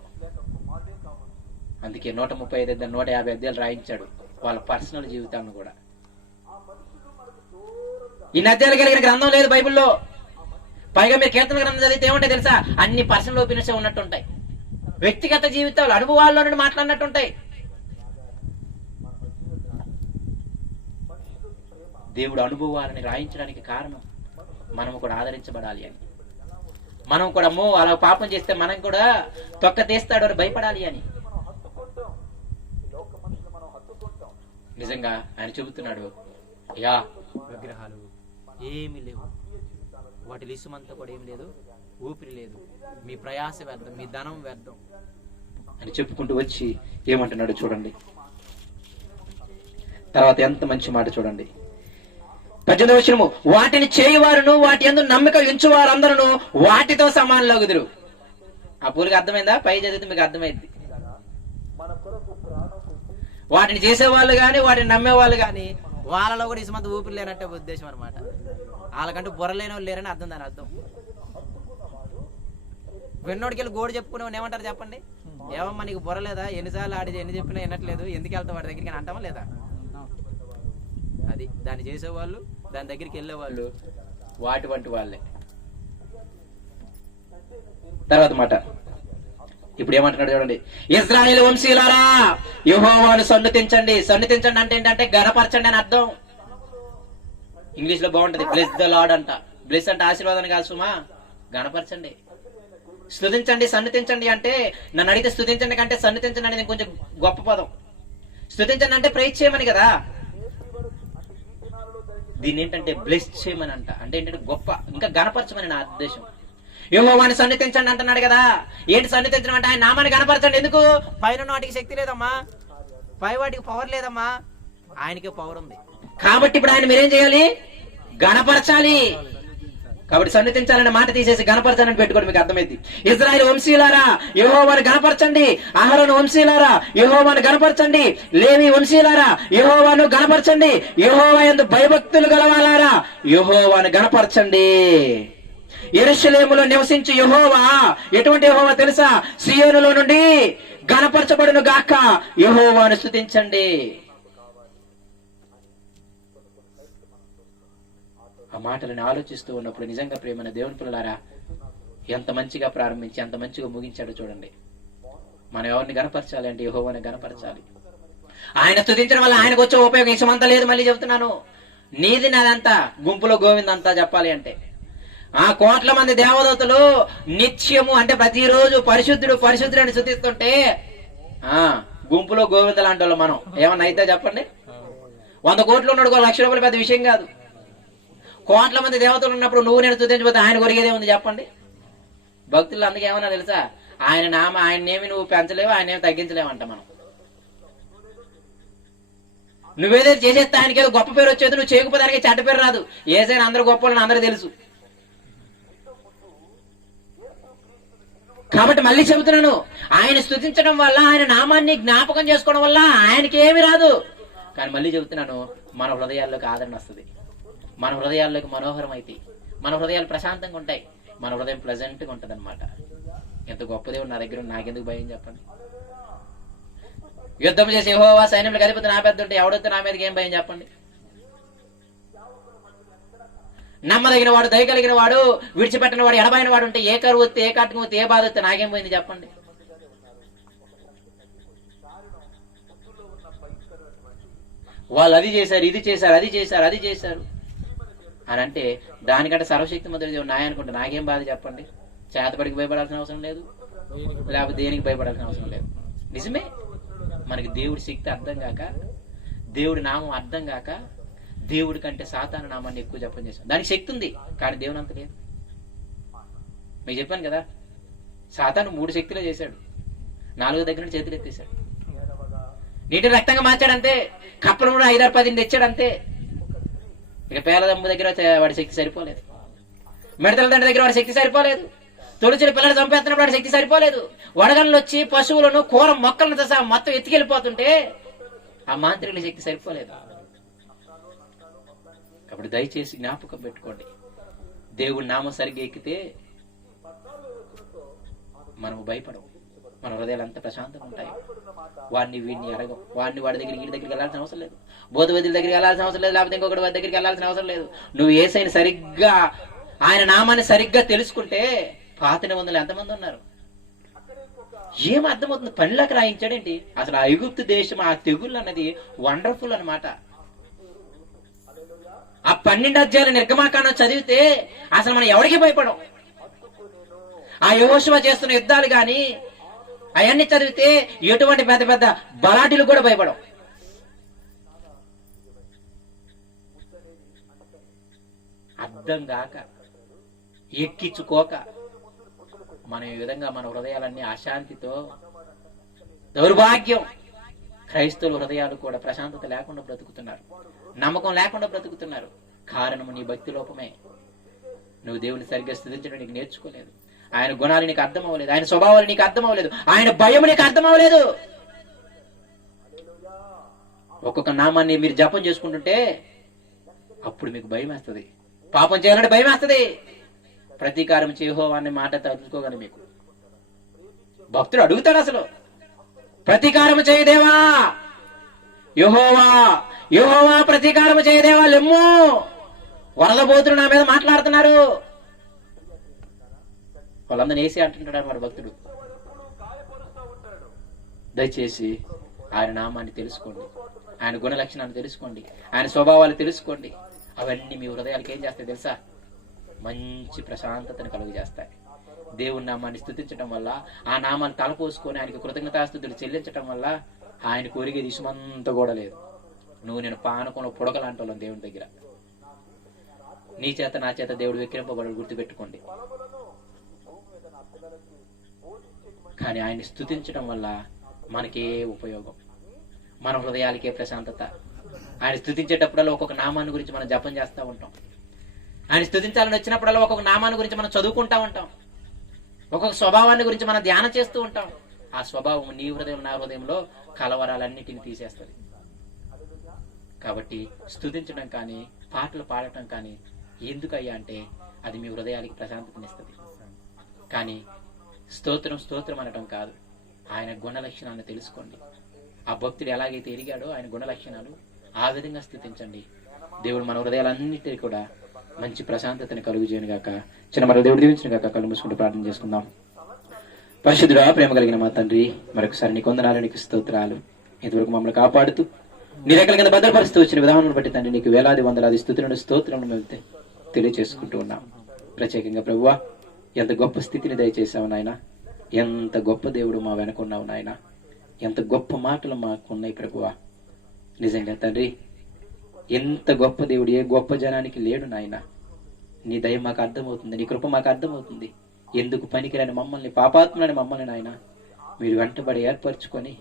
అందుకే 135 150 అధ్యాయాలు రాయించాడు వాళ్ళ పర్సనల్ జీవితాలను కూడా. ఇన్ని అధ్యాయాలు కలిగిన గ్రంథం లేదు బైబిల్లో. పైగా మీరు కీర్తన గ్రంథం చదివితే ఏమంటే తెలుసా, అన్ని పర్సనల్ ఒపీనియన్స్ ఉన్నట్టుంటాయి, వ్యక్తిగత జీవితాలు అనుభవాల్లో నుండి మాట్లాడినట్టుంటాయి. దేవుడు అనుభవాలని రాయించడానికి కారణం మనము కూడా ఆదరించబడాలి అని. మనం కూడా అమ్మో అలా పాపం చేస్తే మనం కూడా తొక్క తీస్తాడు అని భయపడాలి అని. నిజంగా ఆయన చెబుతున్నాడు, యా విగ్రహాలు ఏమీ లేవు, వాటి లిసుమంతా కూడా ఏమి లేదు, ఊపిరి లేదు, మీ ప్రయాస వ్యర్థం, మీ ధనం వ్యర్థం అని చెప్పుకుంటూ వచ్చి ఏమంటున్నాడు చూడండి. తర్వాత ఎంత మంచి మాట చూడండి. 18వ వచనము, వాటిని చేయువారును వాటి యందు నమ్మిక ఉంచువారందరూ వాటితో సమానులగుదురు. ఆ పూలకి అర్థమైందా? పై చదివితే మీకు అర్థమైంది. వాటిని చేసేవాళ్ళు గాని వాటిని నమ్మేవాళ్ళు గాని వాళ్ళలో కూడా ఇసుమంత ఊపిరి లేనట్టే ఉద్దేశం అనమాట. వాళ్ళకంటూ బుర్ర లేని వాళ్ళు లేరని అర్థం. దాని అర్థం వెన్నోడికి వెళ్ళి గోడు చెప్పుకునేవాడు ఏమంటారు చెప్పండి? ఏమమ్మా నీకు బుర్ర లేదా, ఎన్నిసార్లు ఆడి ఎన్ని చెప్పినా వినట్లేదు, ఎందుకు వెళ్తావు వాడి దగ్గరికి అని అంటామా లేదా? అది దాన్ని చేసేవాళ్ళు, దాని దగ్గరికి వెళ్ళేవాళ్ళు వాటి వంటి వాళ్ళే. తర్వాత మాట ఇప్పుడు ఏమంటున్నాడు చూడండి. ఇశ్రాయేలు వంశీయులారా యెహోవాను సన్నుతించండి. సన్నుతించండి అంటే ఏంటంటే గణపరచండి అని అర్థం. ఇంగ్లీష్ లో బాగుంటది, బ్లెస్ ద లార్డ్ అంట. బ్లెస్ అంటే ఆశీర్వాదం కాదు సుమా, గణపరచండి. స్తుతించండి సన్నుతించండి అంటే, నన్ను అడిగితే స్తుతించండి కంటే సన్నుతించండి అనేది కొంచెం గొప్ప పదం. స్తుతించండి అంటే ప్రైజ్ చేయమని కదా, దీన్ని ఏంటంటే బ్లెస్ చేయమని అంట. అంటే ఏంటంటే గొప్ప, ఇంకా గణపరచమని నా ఉద్దేశం. యెహోవాని సన్నిధించండి అంటున్నాడు కదా. ఏంటి సన్నిధించడం అంటే ఆయన నామాన్ని గణపరచండి. ఎందుకు? పైన వాటికి శక్తి లేదమ్మా, పై వాటికి పవర్ లేదమ్మా, ఆయనకే పవర్ ఉంది. కాబట్టి ఇప్పుడు ఆయన మీరేం చేయాలి? గణపరచాలి. కాబట్టి సన్నిధించాలనే మాట తీసేసి గణపరచాలని పెట్టుకోండి, మీకు అర్థమైంది. ఇశ్రాయేలు వంశీయులారా యెహోవాను గణపరచండి. అహరోను వంశీయులారా యెహోవాను గణపరచండి. లేవి వంశీయులారా యెహోవాను గణపరచండి. యెహోవా యందు భయభక్తులు గలవాలారా యెహోవాను గణపరచండి. యెరూషలేములో నివసించు యెహోవా, ఎటువంటి యెహోవా తెలుసా? సియోనులో నుండి గణపరచబడును గాక, యెహోవాను స్తుతించండి. ఆ మాటలను ఆలోచిస్తూ ఉన్నప్పుడు నిజంగా ప్రియమైన దేవుని పిల్లలారా, ఎంత మంచిగా ప్రారంభించి ఎంత మంచిగా ముగించాడో చూడండి. మనం ఎవరిని గణపరచాలి అంటే యెహోవాని గణపరచాలి. ఆయన స్తుతించడం వల్ల ఆయనకు వచ్చే ఉపయోగం ఇసమంతా లేదు. మళ్ళీ చెప్తున్నాను, నీది నాదంతా, గుంపులో గోవిందంతా చెప్పాలి అంటే. ఆ కోట్ల మంది దేవదూతలు నిత్యము అంటే ప్రతిరోజు పరిశుద్ధుడు పరిశుద్ధుడు అని స్తుతిస్తుంటే, గుంపులో గోవింద లాంటి వాళ్ళు మనం ఏమన్నా అయితే చెప్పండి. 100 కోట్లు ఉన్నాడు, 1 లక్ష రూపాయలు పెద్ద విషయం కాదు. కోట్ల మంది దేవతలు ఉన్నప్పుడు నువ్వు నేను స్తుతించబోతే ఆయన కొరిగేదే ఉంది చెప్పండి. భక్తులు అందుకే ఏమన్నా తెలుసా, ఆయన్నేమి నువ్వు పెంచలేవు, ఆయన ఏమి తగ్గించలేవు అంట. మనం నువ్వేదైతే చేసేస్తే ఆయనకి ఏదో గొప్ప పేరు వచ్చేది, నువ్వు చేయకపోతే ఆయనకి చెడ్డ పేరు రాదు. ఏదైనా అందరూ గొప్ప వాళ్ళని అందరూ తెలుసు. కాబట్టి మళ్ళీ చెబుతున్నాను, ఆయన స్తుతించడం వల్ల, ఆయన నామాన్ని జ్ఞాపకం చేసుకోవడం వల్ల ఆయనకి ఏమి రాదు. కానీ మళ్ళీ చెబుతున్నాను, మన హృదయాల్లోకి ఆదరణ వస్తుంది, మన హృదయాల్లోకి మనోహరం అయితే, మన హృదయాలు ప్రశాంతంగా ఉంటాయి, మన హృదయం ప్లెజెంట్ గా ఉంటది అనమాట. ఎంత గొప్ప దేవుడు నా దగ్గర నాకెందుకు భయం చెప్పండి? యుద్ధం చేసి యెహోవా సైన్యంలో అధిపతి నా పెద్ద ఉంటే ఎవడొస్తే నా మీదకి ఏం భయం చెప్పండి? నమ్మదగిన వాడు, దయ కలిగిన వాడు, విడిచిపెట్టిన వాడు, ఎడబైన వాడు ఉంటే ఏ కరువు వస్తే, ఏ కట్టుకు వస్తే, ఏ బాధ వస్తే నాకేం పోయింది చెప్పండి? వాళ్ళు అది చేశారు, ఇది చేశారు, అది చేశారు, అది చేశారు అని అంటే దానికంటే సర్వశక్తి మంత్రుడు దేవుడు నాయ అనుకుంటే నాకేం బాధ చెప్పండి? చేతపడికి భయపడాల్సిన అవసరం లేదు, లేకపోతే దేనికి భయపడాల్సిన అవసరం లేదు. నిజమే, మనకి దేవుడి శక్తి అర్థం కాక, దేవుడి నామం అర్థం కాక, దేవుడి కంటే సాతాను నామాన్ని ఎక్కువ జపం చేశాం. దానికి శక్తి ఉంది కానీ దేవుని అంత లేదు. మీకు చెప్పాను కదా, సాతాను 3 శక్తులే చేశాడు, 4 దగ్గర నుంచి చేతులు ఎత్తేశాడు. నీటిని రక్తంగా మార్చాడంతే, కప్పలు కూడా 5, 6, 10 తెచ్చాడంతే. ఇక పేలదమ్ము దగ్గర వాడి శక్తి సరిపోలేదు, మిడతల దండ దగ్గర వాడి శక్తి సరిపోలేదు, తొలిచిన పిల్లలు చంపేస్తున్నప్పుడు వాడి శక్తి సరిపోలేదు, వడగళ్ళు వచ్చి పశువులను కూర మొక్కలను సహా మొత్తం ఎత్తుకెళ్ళిపోతుంటే ఆ మాంత్రికుల శక్తి సరిపోలేదు. కాబట్టి దయచేసి జ్ఞాపకం పెట్టుకోండి, దేవుడి నామం సరిగ్గా ఎక్కితే మనము భయపడం, మన హృదయాలు అంత ప్రశాంతంగా ఉంటాయి. వీడిని అడగం, వాడి దగ్గరికి వెళ్ళాల్సిన అవసరం లేదు, బోధవైద్యుల దగ్గరికి వెళ్ళాల్సిన అవసరం లేదు, లేకపోతే ఇంకొకటి వాడి దగ్గరికి వెళ్ళాల్సిన అవసరం లేదు. నువ్వు యేసయ్యని సరిగ్గా, ఆయన నామాన్ని సరిగ్గా తెలుసుకుంటే పాత నిబంధనలు ఎంతమంది ఉన్నారు? ఏం అర్థమవుతుంది? పనిలోకి రాయించాడేంటి? అసలు ఆ ఐగుప్తు దేశం, ఆ తెగుళ్ళు అన్నది వండర్ఫుల్ అన్నమాట. ఆ 12 అధ్యాయాల నిర్గమాకాండం చదివితే అసలు మనం ఎవరికి భయపడం. ఆ యెహోషువ చేస్తున్న యుద్ధాలు గాని అవన్నీ చదివితే ఎటువంటి పెద్ద పెద్ద బలాటీలు కూడా భయపడం. అర్థం కాక, ఎక్కించుకోక మనం ఈ విధంగా మన హృదయాలన్నీ అశాంతితో, దౌర్భాగ్యం, క్రైస్తవుల హృదయాలు కూడా ప్రశాంతత లేకుండా బ్రతుకుతున్నారు, నమ్మకం లేకుండా బ్రతుకుతున్నారు. కారణము నీ భక్తి లోపమే. నువ్వు దేవుని సరిగ్గా స్తుతించడం నీకు నేర్చుకోలేదు, ఆయన గుణాలు నీకు అర్థం అవ్వలేదు, ఆయన స్వభావాలు నీకు అర్థం అవ్వలేదు, ఆయన భయం నీకు అర్థం అవ్వలేదు. ఒక్కొక్క నామాన్ని మీరు జపం చేసుకుంటుంటే అప్పుడు మీకు భయం వేస్తుంది, పాపం చేయాలంటే భయం వేస్తుంది. ప్రతీకారం యెహోవాని మాట తలుచుకోగానే మీకు భక్తుడు అడుగుతాడు, అసలు ప్రతీకారం చేయదేవా యెహోవా, యెహోవా ప్రతీకారం చేయదేవా, లెమ్ము, వరదబోతులు నా మీద మాట్లాడుతున్నారు. వాళ్ళందరూ వేసి అంటుంటాడు మరి భక్తుడు. దయచేసి ఆయన నామాన్ని తెలుసుకోండి, ఆయన గుణ లక్షణాన్ని తెలుసుకోండి, ఆయన స్వభావాలు తెలుసుకోండి. అవన్నీ మీ హృదయాలకు ఏం చేస్తాయి తెలుసా? మంచి ప్రశాంతతను కలుగు చేస్తాయి. దేవుని నామాన్ని స్తుతించడం వల్ల, ఆ నామాన్ని తలపోసుకొని ఆయనకు కృతజ్ఞతాస్తుతులు చెల్లించడం వల్ల ఆయన కోరిగేది ఇసుమంతా కూడా లేదు. నువ్వు నేను పానకంలో పుడకలాంటి వాళ్ళం దేవుని దగ్గర. నీ చేత నా చేత దేవుడు వెక్కిరింపబడు, గుర్తుపెట్టుకోండి. కానీ ఆయన్ని స్తుతించడం వల్ల మనకే ఉపయోగం, మన హృదయాలకే ప్రశాంతత. ఆయన స్తుతించేటప్పుడల్లా ఒక్కొక్క నామాన్ని గురించి మనం జపం చేస్తూ ఉంటాం. ఆయన స్తుతించాలని వచ్చినప్పుడల్లా ఒక్కొక్క నామాన్ని గురించి మనం చదువుకుంటా ఉంటాం, ఒక్కొక్క స్వభావాన్ని గురించి మనం ధ్యానం చేస్తూ ఉంటాం. ఆ స్వభావం నీ హృదయం నా హృదయంలో కలవరాలన్నిటిని తీసేస్తుంది. కాబట్టి స్తుతించడం కానీ పాటలు పాడటం కానీ ఎందుకయ్యా అంటే అది మీ హృదయానికి ప్రశాంతతనిస్తుంది. కానీ స్తోత్రం స్తోత్రం అనటం కాదు, ఆయన గుణ లక్షణాలను తెలుసుకోండి. ఆ భక్తుడు ఎలాగైతే ఎరిగాడో ఆయన గుణ లక్షణాలు, ఆ విధంగా స్తుతించండి. దేవుడు మన హృదయాలన్నిటికీ కూడా మంచి ప్రశాంతతని కలుగు చేయను గాక. చిన్న మరో దేవుడు దీవించిన గాక. కళ్ళు మూసుకుంటూ ప్రార్థన చేసుకుందాం. పరిశుద్ధుడా, ప్రేమ కలిగిన మా తండ్రి, మరొకసారి నీ కొందనాలు, నీకు స్తోత్రాలు. ఇంతవరకు మమ్మల్ని కాపాడుతూ నీ రెక్కల కింద భద్రపరుస్తూ వచ్చిన విధానం బట్టి తండ్రి నీకు వేలాది వందలాది స్తుతులను స్తోత్రములను మేము తెలియచేసుకుంటూ ఉన్నాం. ప్రత్యేకంగా ప్రభువా, ఎంత గొప్ప స్థితిని దయచేసావు నాయన, ఎంత గొప్ప దేవుడు మా వెనకున్నావు నాయన, ఎంత గొప్ప మాటలు మాకున్నాయి ప్రభువా. నిజంగా తండ్రి, ఎంత గొప్ప దేవుడు ఏ గొప్ప జనానికి లేడు నాయన. నీ దయ మాకు అర్థమవుతుంది, నీ కృప మాకు అర్థమవుతుంది. ఎందుకు పనికిరాని మమ్మల్ని, పాపాత్ములని మమ్మల్ని నాయన మీరు వెంటబడి ఏర్పరచుకొని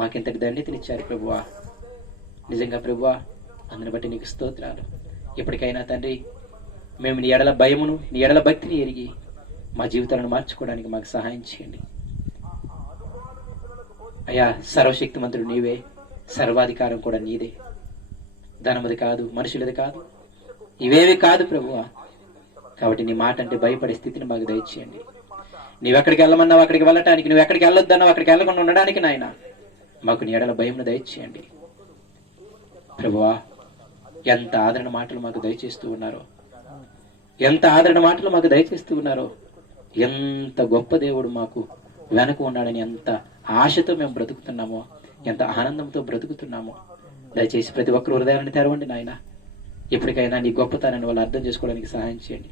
మాకింతటి దండితనిచ్చారు ప్రభువా. నిజంగా ప్రభువా, అందుని బట్టి నీకు స్తోత్రాలు. ఇప్పటికైనా తండ్రి, మేము నీ ఎడల భయమును, నీ ఎడల భక్తిని ఎరిగి మా జీవితాలను మార్చుకోవడానికి మాకు సహాయం చేయండి అయ్యా. సర్వశక్తిమంతుడు నీవే, సర్వాధికారం కూడా నీదే. ధనముది కాదు, మనుషులది కాదు, ఇవేవి కాదు ప్రభువా. కాబట్టి నీ మాట అంటే భయపడే స్థితిని మాకు దయచేయండి. నీవెక్కడికి వెళ్ళమన్నావు అక్కడికి వెళ్ళటానికి, నువ్వు ఎక్కడికి వెళ్ళొద్దన్నావు అక్కడికి వెళ్ళకుండా ఉండడానికి నాయన మాకు నీ ఎడల భయమును దయచేయండి ప్రభువా. ఎంత ఆదరణ మాటలు మాకు దయచేస్తూ ఉన్నారో, ఎంత ఆదరణ మాటలు మాకు దయచేస్తూ ఉన్నారో, ఎంత గొప్ప దేవుడు మాకు వెనక ఉన్నాడని ఎంత ఆశతో మేము బ్రతుకుతున్నామో, ఎంత ఆనందంతో బ్రతుకుతున్నామో. దయచేసి ప్రతి ఒక్కరు హృదయాన్ని తెరవండి నాయన. ఎప్పటికైనా నీ గొప్పతనాన్ని వాళ్ళు అర్థం చేసుకోవడానికి సహాయం చేయండి.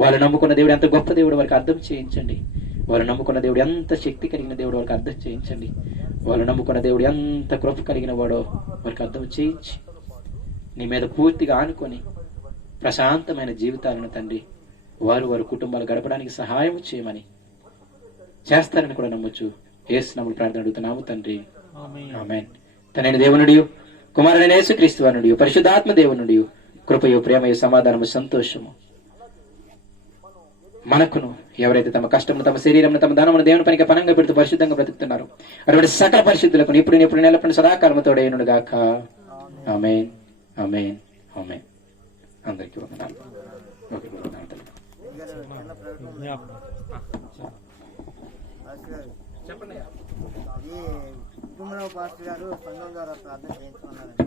వాళ్ళు నమ్ముకున్న దేవుడు ఎంత గొప్ప దేవుడు వారికి అర్థం చేయించండి. వాళ్ళు నమ్ముకున్న దేవుడు ఎంత శక్తి కలిగిన దేవుడు వారికి అర్థం చేయించండి. వాళ్ళు నమ్ముకున్న దేవుడు ఎంత కృప కలిగిన వాడో వారికి అర్థం చేయించి నీ మీద పూర్తిగా ఆనుకొని ప్రశాంతమైన జీవితాలను తండ్రి వారు వారి కుటుంబాలు గడపడానికి సహాయం చేయమని చేస్తారని కూడా నమ్మొచ్చు. యేసు నామములో ప్రార్థన అడుగుతున్నాము తండ్రి, ఆమేన్. తనైన దేవునుడియు, కుమారుడైన యేసుక్రీస్తు వానుడియు, పరిశుద్ధాత్మ దేవునుడియు కృపయు, ప్రేమయు, సమాధానము, సంతోషము మనకును ఎవరైతే తమ కష్టమును, తమ శరీరమును, తమ ధనమును దేవుని పనికి పనంగా పెడుతూ పరిశుద్ధంగా బ్రతుకుతున్నారు అటువంటి సకల పరిశుద్ధులకు ఇప్పుడు నెలపడిన సదాకాలముతోడైనను గాక. ఆమేన్, ఆమేన్, ఆమేన్. అందరికీ వందనాలు. ఓకే, వందనాలు తల్లి. చిన్న ప్రకటన ఉంది. పాస్టర్ గారు, చెప్పండి. ఈ కుటుంబరావు పాస్టర్ గారు సంఘం ద్వారా ప్రార్థన చేయించుకున్నారండి.